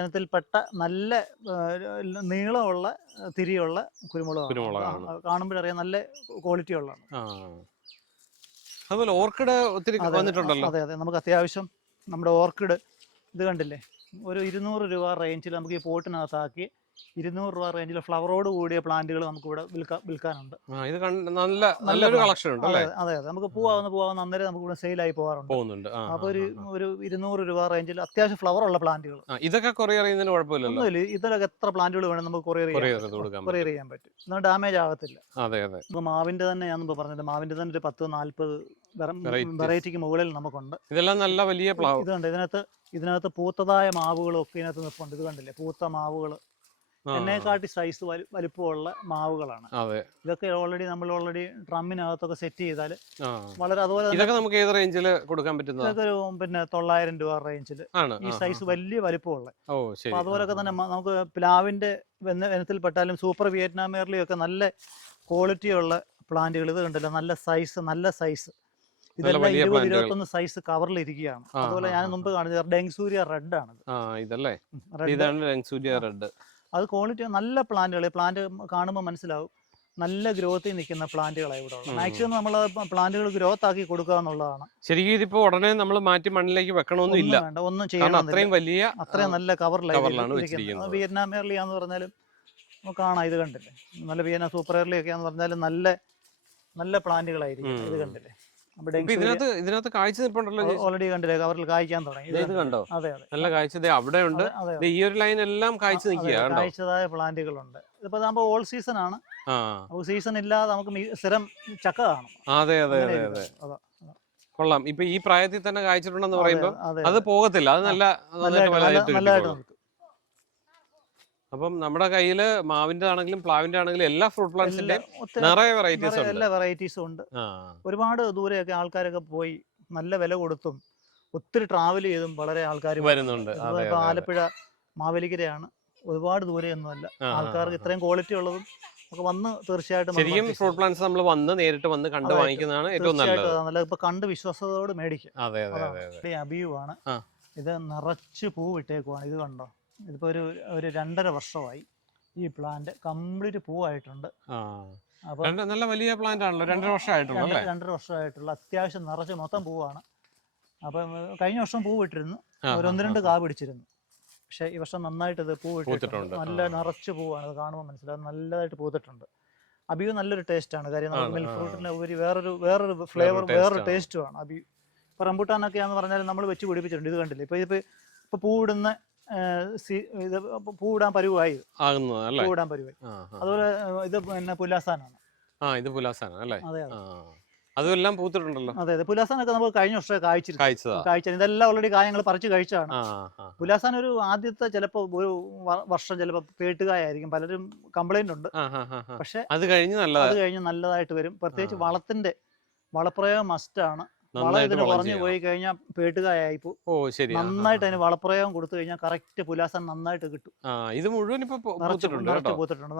ഇനത്തിൽപ്പെട്ട നല്ല നീളമുള്ള തിരിയുള്ള കുരുമുളകാണ്. കാണുമ്പോഴറിയാം നല്ല ക്വാളിറ്റി ഉള്ളതാണ്. അതുപോലെ ഓർക്കിഡ് ഒത്തിരി വന്നിട്ടുണ്ടല്ലോ. അതെ, നമുക്ക് അത്യാവശ്യം നമ്മുടെ ഓർക്കിഡ് ഇത് കണ്ടില്ലേ, ഒരു 200 രൂപ റേഞ്ചിൽ നമുക്ക് ഈ പോട്ടിനകത്താക്കി 200 രൂപ റേഞ്ചിൽ ഫ്ലവറോട് കൂടിയ പ്ലാന്റുകൾ നമുക്ക് ഇവിടെ വിൽക്കാനുണ്ട്. നല്ലൊരു കളക്ഷൻ ഉണ്ട്. അതെ, നമുക്ക് പൂവാകുന്ന അന്നേരം നമുക്ക് ഇവിടെ സെയിലായി പോകാറുണ്ട്. അപ്പൊ ഒരു 200 രൂപ റേഞ്ചിൽ അത്യാവശ്യം ഫ്ലവർ ഉള്ള പ്ലാന്റുകൾ. ഇതൊക്കെ കൊറിയർ ചെയ്യുന്നതിന് കുഴപ്പമില്ലല്ലോ. ഇതിലൊക്കെ എത്ര പ്ലാന്റുകൾ വേണം നമുക്ക് കൊറിയർ ചെയ്യാൻ പറ്റും. എന്നാൽ ഡാമേജ് ആകത്തില്ല. മാവിന്റെ തന്നെ ഞാൻ പറഞ്ഞത്, മാവിന്റെ തന്നെ ഒരു 10-40 വെറൈറ്റിക്ക് മുകളിൽ നമുക്കുണ്ട്. ഇതെല്ലാം നല്ല വലിയ ഇതുണ്ട്. ഇതിനകത്ത് പൂത്തതായ മാവുകളൊക്കെ ഇതിനകത്ത് നിൽപ്പുണ്ട്. ഇത് കണ്ടില്ലേ, പൂത്ത മാവുകൾ എന്നെക്കാട്ടി സൈസ് വലിപ്പമുള്ള മാവുകളാണ്. ഇതൊക്കെ നമ്മൾ ഓൾറെഡി ഡ്രമ്മിനകത്തൊക്കെ സെറ്റ് ചെയ്താൽ വളരെ. അതുപോലെ ഇതൊക്കെ നമുക്ക് ഏത് റേഞ്ചിൽ കൊടുക്കാൻ പറ്റുന്നത്? ഇതൊക്കെ ഒരു 900 രൂപ റേഞ്ചിൽ ഈ സൈസ് വലിയ വലിപ്പമുള്ള. അപ്പൊ അതുപോലൊക്കെ തന്നെ നമുക്ക് പ്ലാവിന്റെ ഇനത്തിൽപ്പെട്ടാലും സൂപ്പർ വിയറ്റ്നാം എയർലിയൊക്കെ നല്ല ക്വാളിറ്റിയുള്ള പ്ലാന്റുകൾ. ഇത് കണ്ടല്ലോ, നല്ല സൈസ് ഇതെല്ലാം 20-21 സൈസ് കവറിൽ ഇരിക്കുകയാണ്. അതുപോലെ ഞാൻ മുമ്പ് കാണിച്ചത് ഡെങ്സൂരിയ റെഡ് ആണ്. അത് ക്വാളിറ്റി നല്ല പ്ലാന്റുകൾ. പ്ലാന്റ് കാണുമ്പോൾ മനസ്സിലാവും നല്ല ഗ്രോത്തിൽ നിൽക്കുന്ന പ്ലാന്റുകളാണ് ഇവിടെ ഉള്ളത്. മാക്സിമം നമ്മൾ പ്ലാന്റുകൾ ഗ്രോത്ത് ആക്കി കൊടുക്കുക എന്നുള്ളതാണ്. ശരിക്കും ഇതിപ്പോ ഉടനെ നമ്മൾ മാറ്റി മണ്ണിലേക്ക് വെക്കണമെന്നും ഇല്ല, ഒന്നും ചെയ്യണം. അത്രയും നല്ല കവറിലാണ് വിയറ്റ്നാം എയർലിയാന്ന് പറഞ്ഞാലും കാണാം. ഇത് കണ്ടില്ലേ, നല്ല വിയറ്റ്നാം സൂപ്പർ എയർലിയൊക്കെയാന്ന് പറഞ്ഞാലും നല്ല പ്ലാന്റുകളായിരിക്കും. ഇത് കണ്ടില്ലേ, ഇതിനകത്ത് കാഴ്ച നിൽപ്പുണ്ടല്ലോ. ഓൾറെഡി കണ്ടില്ലേ, കവറിൽ കായ്ക്കാൻ തുടങ്ങി. ഇത് കണ്ടോ, നല്ല കാഴ്ച അവിടെ ഉണ്ട്. ഈ ഒരു ലൈൻ എല്ലാം കാഴ്ച നിൽക്കുക, കാഴ്ചതായ പ്ലാന്റുകളുണ്ട്. ഇതിപ്പോ നമ്മൾ ഓൾ സീസൺ ആണ്. സീസൺ ഇല്ലാതെ നമുക്ക് സ്ഥിരം ചക്ക കാണും. അതെ, കൊള്ളാം. ഇപ്പൊ ഈ പ്രായത്തിൽ തന്നെ കായ്ച്ചിട്ടുണ്ടെന്ന് പറയുമ്പോൾ അത് പോകത്തില്ല, അത് നല്ലതായിട്ട് നിൽക്കും. അപ്പം നമ്മുടെ കയ്യില് മാവിന്റെ ആണെങ്കിലും പ്ലാവിന്റെ ആണെങ്കിലും എല്ലാ ഫ്രൂട്ട് പ്ലാന്റ്സിന്റെ നിറയെ വെറൈറ്റീസും ഉണ്ട്. ഒരുപാട് ദൂരെയൊക്കെ ആൾക്കാരൊക്കെ പോയി നല്ല വില കൊടുത്തും ഒത്തിരി ട്രാവൽ ചെയ്തും വളരെ ആൾക്കാർ വരുന്നുണ്ട്. ആലപ്പുഴ മാവേലിക്കരയാണ്, ഒരുപാട് ദൂരെയൊന്നുമല്ല. ആൾക്കാർക്ക് ഇത്രയും ക്വാളിറ്റി ഉള്ളതും ഒക്കെ വന്ന് തീർച്ചയായിട്ടും ശരിക്കും ഫ്രൂട്ട് പ്ലാന്റ്സ് നമ്മൾ നേരിട്ട് വന്ന് കണ്ട് വാങ്ങിക്കുന്നതാണ് ഏറ്റവും നല്ലത്. ഇപ്പൊ കണ്ട് വിശ്വാസത്തോട് മേടിക്കും. അബിയുവാണ്. ഇത് നിറച്ച് പൂവിട്ടേക്കുവാണ്. ഇത് കണ്ടോ, ഇതിപ്പോ ഒരു 2.5 വർഷമായി ഈ പ്ലാന്റ് കംപ്ലീറ്റ് പൂവായിട്ടുണ്ട്. നല്ല വലിയ പ്ലാന്റ് ആണല്ലോ. 2.5 വർഷമായിട്ടുള്ള 2.5 വർഷമായിട്ടുള്ള അത്യാവശ്യം നിറച്ച് മൊത്തം പൂവാണ്. അപ്പം കഴിഞ്ഞ വർഷം പൂ ഇട്ടിരുന്നു, ഒന്ന് രണ്ട് കാ പിടിച്ചിരുന്നു. പക്ഷെ ഈ വർഷം നന്നായിട്ട് ഇത് പൂ ഇട്ടിട്ടുണ്ട്. നല്ല നിറച്ച് പൂവാണ്, അത് കാണുമ്പോൾ മനസ്സിലാവും, നല്ലതായിട്ട് പൂത്തിട്ടുണ്ട്. അബിയു നല്ലൊരു ടേസ്റ്റ് ആണ്. കാര്യം നമുക്ക് മിൽക്ക് ഫ്രൂട്ടിന്റെ ഉപരി വേറൊരു ഫ്ലേവർ, വേറൊരു ടേസ്റ്റുമാണ് അബിയു. ഇപ്പൊ റംബൂട്ടാനൊക്കെയാന്ന് പറഞ്ഞാൽ നമ്മൾ വെച്ച് പിടിപ്പിച്ചിട്ടുണ്ട്. ഇത് കണ്ടില്ലേ, ഇപ്പൊ പൂവിടുന്ന ഇത് പൂവിടാൻ പരുവായി, പൂവിടാൻ പരുവായി. അതുപോലെ ഇത് പിന്നെ പുലാസാനാണ്. ഇത് പുലാസാന അല്ലേ? അതെ, അതെല്ലാം പൂത്തിട്ടുണ്ടല്ലോ. അതെ, പുലാസാനൊക്കെ നമുക്ക് കഴിഞ്ഞ വർഷം കായ്ച്ചു. ഇതെല്ലാം ഓൾറെഡി കായങ്ങൾ പറിച്ച് കഴിച്ചാണ്. പുലാസാൻ ഒരു ആദ്യത്തെ ചിലപ്പോ ഒരു വർഷം ചിലപ്പോ പേട്ടുകായായിരിക്കും, പലരും കംപ്ലൈന്റ് ഉണ്ട്. പക്ഷെ അത് കഴിഞ്ഞ് നല്ലതായിട്ട് വരും. പ്രത്യേകിച്ച് വളപ്രയോഗം മസ്റ്റാണ്. വളം ഇതിന് കുറഞ്ഞു പോയി കഴിഞ്ഞാൽ പേട്ടുകായായി പോകും. നന്നായിട്ട് അതിന് വളപ്രയോഗം കൊടുത്തു കഴിഞ്ഞാൽ കറക്റ്റ് പുലാസാൻ നന്നായിട്ട് കിട്ടും. ഇത് മുഴുവൻ നിറച്ച് പൂത്തിട്ടുണ്ട്.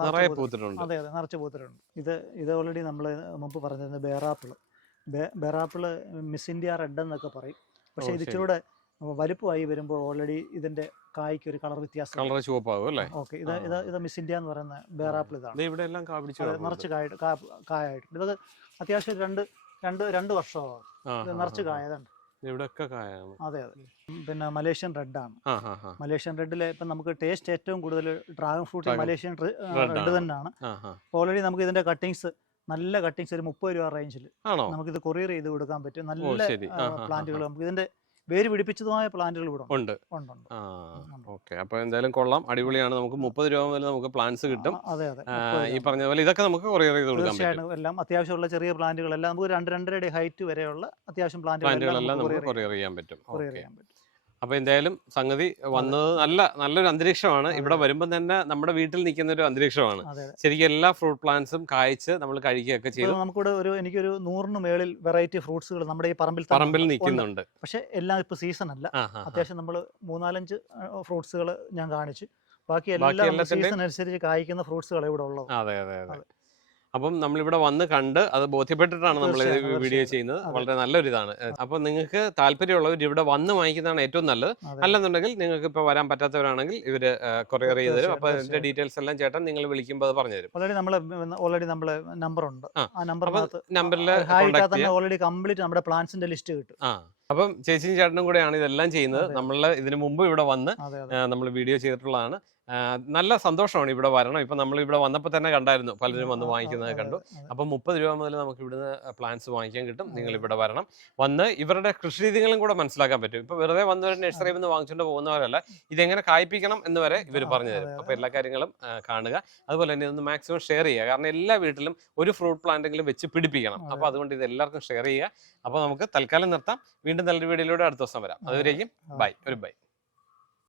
അതെ, നിറച്ച് പൂത്തിട്ടുണ്ട്. ഇത് ഓൾറെഡി നമ്മൾ മുമ്പ് പറഞ്ഞിരുന്നത് ബേറാപ്പിള് മിസ് ഇന്ത്യ റെഡ് എന്നൊക്കെ പറയും. പക്ഷെ ഇത് ഇച്ചിരൂടെ വലുപ്പമായി വരുമ്പോൾ ഓൾറെഡി ഇതിന്റെ കായ്ക്ക് ഒരു കളർ വ്യത്യാസം, കളർ ചുവപ്പാകും അല്ലേ? ഓക്കെ, ഇത് മിസ് ഇന്ത്യ എന്ന് പറയുന്ന ബേറാപ്പിൾ ഇതാണ്. ഇവിടെ എല്ലാം നിറച്ച് കായായിട്ട് ഇതൊക്കെ അത്യാവശ്യം രണ്ട് വർഷമാണ് നിറച്ച് കായതുണ്ട്. അതെ. പിന്നെ മലേഷ്യൻ റെഡ് ആണ്. മലേഷ്യൻ റെഡില് ഇപ്പൊ നമുക്ക് ടേസ്റ്റ് ഏറ്റവും കൂടുതൽ ഡ്രാഗൺ ഫ്രൂട്ട് മലേഷ്യൻ റെഡ് തന്നെയാണ്. ഓൾറെഡി നമുക്ക് ഇതിന്റെ കട്ടിങ്സ്, നല്ല കട്ടിങ്സ് ഒരു 30 രൂപ റേഞ്ചിൽ നമുക്കിത് കൊറിയർ ചെയ്ത് കൊടുക്കാൻ പറ്റും. നല്ല പ്ലാന്റുകൾ നമുക്ക് ഇതിന്റെ വേര് പിടിപ്പിച്ചതുമായ പ്ലാന്റുകൾ ഇവിടെ ഉണ്ട്. അപ്പൊ എന്തായാലും കൊള്ളാം, അടിപൊളിയാണ്. നമുക്ക് 30 രൂപ മുതൽ നമുക്ക് പ്ലാന്റ്സ് കിട്ടും. അതെ, ഈ പറഞ്ഞ പോലെ ഇതൊക്കെ നമുക്ക് കൊറിയർ ചെയ്ത് കൊടുക്കാൻ പറ്റും. എല്ലാം അത്യാവശ്യമുള്ള ചെറിയ പ്ലാന്റുകളെല്ലാം നമുക്ക് 2-2.5 അടി ഹൈറ്റ് വരെയുള്ള അത്യാവശ്യം പ്ലാന്റുകളെല്ലാം നമുക്ക് കൊറിയർ ചെയ്യാൻ പറ്റും. അപ്പൊ എന്തായാലും സംഗതി വന്നത് നല്ലൊരു അന്തരീക്ഷമാണ്. ഇവിടെ വരുമ്പോൾ തന്നെ നമ്മുടെ വീട്ടിൽ നിൽക്കുന്ന ഒരു അന്തരീക്ഷമാണ്. ശരിക്കും എല്ലാ ഫ്രൂട്ട് പ്ലാന്റ്സും കായ്ച്ച് നമ്മൾ കഴിക്കുകയൊക്കെ ചെയ്തു. നമുക്കിവിടെ എനിക്കൊരു 100 മേളിൽ വെറൈറ്റി ഫ്രൂട്ട്സുകൾ നമ്മുടെ ഈ പറമ്പിൽ നിൽക്കുന്നുണ്ട്. പക്ഷെ എല്ലാം ഇപ്പൊ സീസൺ അല്ല. അത്യാവശ്യം നമ്മൾ 3-4 ഫ്രൂട്ട്സുകൾ ഞാൻ കാണിച്ചു. ബാക്കി എല്ലാം സീസൺ അനുസരിച്ച് കായ്ക്കുന്ന ഫ്രൂട്ട്സുകൾ ഇവിടെ ഉള്ളത്. അതെ. അപ്പം നമ്മളിവിടെ വന്ന് കണ്ട് അത് ബോധ്യപ്പെട്ടിട്ടാണ് നമ്മൾ വീഡിയോ ചെയ്യുന്നത്. വളരെ നല്ലൊരു ഇതാണ്. അപ്പൊ നിങ്ങൾക്ക് താല്പര്യമുള്ളവർ ഇവിടെ വന്ന് വാങ്ങിക്കുന്നതാണ് ഏറ്റവും നല്ലത്. അല്ലെന്നുണ്ടെങ്കിൽ നിങ്ങൾക്ക് ഇപ്പൊ വരാൻ പറ്റാത്തവരാണെങ്കിൽ ഇവര് കൊറിയർ ചെയ്ത് തരും. അപ്പൊ അതിന്റെ ഡീറ്റെയിൽസ് എല്ലാം ചേട്ടൻ നിങ്ങൾ വിളിക്കുമ്പോൾ അത് പറഞ്ഞു തരും. ഓൾറെഡി നമ്മളെ നമ്പർ ഉണ്ട്. ആ നമ്പറിൽ ഓൾറെഡി കംപ്ലീറ്റ് നമ്മുടെ പ്ലാന്റ്സിന്റെ ലിസ്റ്റ് കിട്ടും. അപ്പം ചേച്ചിയും ചേട്ടനും കൂടെയാണ് ഇതെല്ലാം ചെയ്യുന്നത്. നമ്മൾ ഇതിനു മുമ്പ് ഇവിടെ വന്ന് നമ്മൾ വീഡിയോ ചെയ്തിട്ടുള്ളതാണ്. നല്ല സന്തോഷമാണ് ഇവിടെ വരണം. ഇപ്പൊ നമ്മൾ ഇവിടെ വന്നപ്പോൾ തന്നെ കണ്ടായിരുന്നു, പലരും വന്ന് വാങ്ങിക്കുന്നത് കണ്ടു. അപ്പൊ 30 രൂപ മുതൽ നമുക്ക് ഇവിടുന്ന് പ്ലാന്റ്സ് വാങ്ങിക്കാൻ കിട്ടും. നിങ്ങൾ ഇവിടെ വരണം, വന്ന് ഇവരുടെ കൃഷി രീതികളും കൂടെ മനസ്സിലാക്കാൻ പറ്റും. ഇപ്പൊ വെറുതെ വന്നവർ നഴ്സറിയിൽ നിന്ന് വാങ്ങിച്ചുകൊണ്ട് പോകുന്നവരല്ല, ഇതെങ്ങനെ കായ്പിക്കണം എന്ന് വരെ ഇവർ പറഞ്ഞു തരും. അപ്പൊ എല്ലാ കാര്യങ്ങളും കാണുക. അതുപോലെ തന്നെ ഇതൊന്ന് മാക്സിമം ഷെയർ ചെയ്യുക. കാരണം എല്ലാ വീട്ടിലും ഒരു ഫ്രൂട്ട് പ്ലാന്റെങ്കിലും വെച്ച് പിടിപ്പിക്കണം. അപ്പൊ അതുകൊണ്ട് ഇത് എല്ലാവർക്കും ഷെയർ ചെയ്യുക. അപ്പൊ നമുക്ക് തൽക്കാലം നിർത്താം. വീണ്ടും നല്ലൊരു വീഡിയോയിലൂടെ അടുത്ത ദിവസം വരാം. അതുവരേക്കും ബൈ.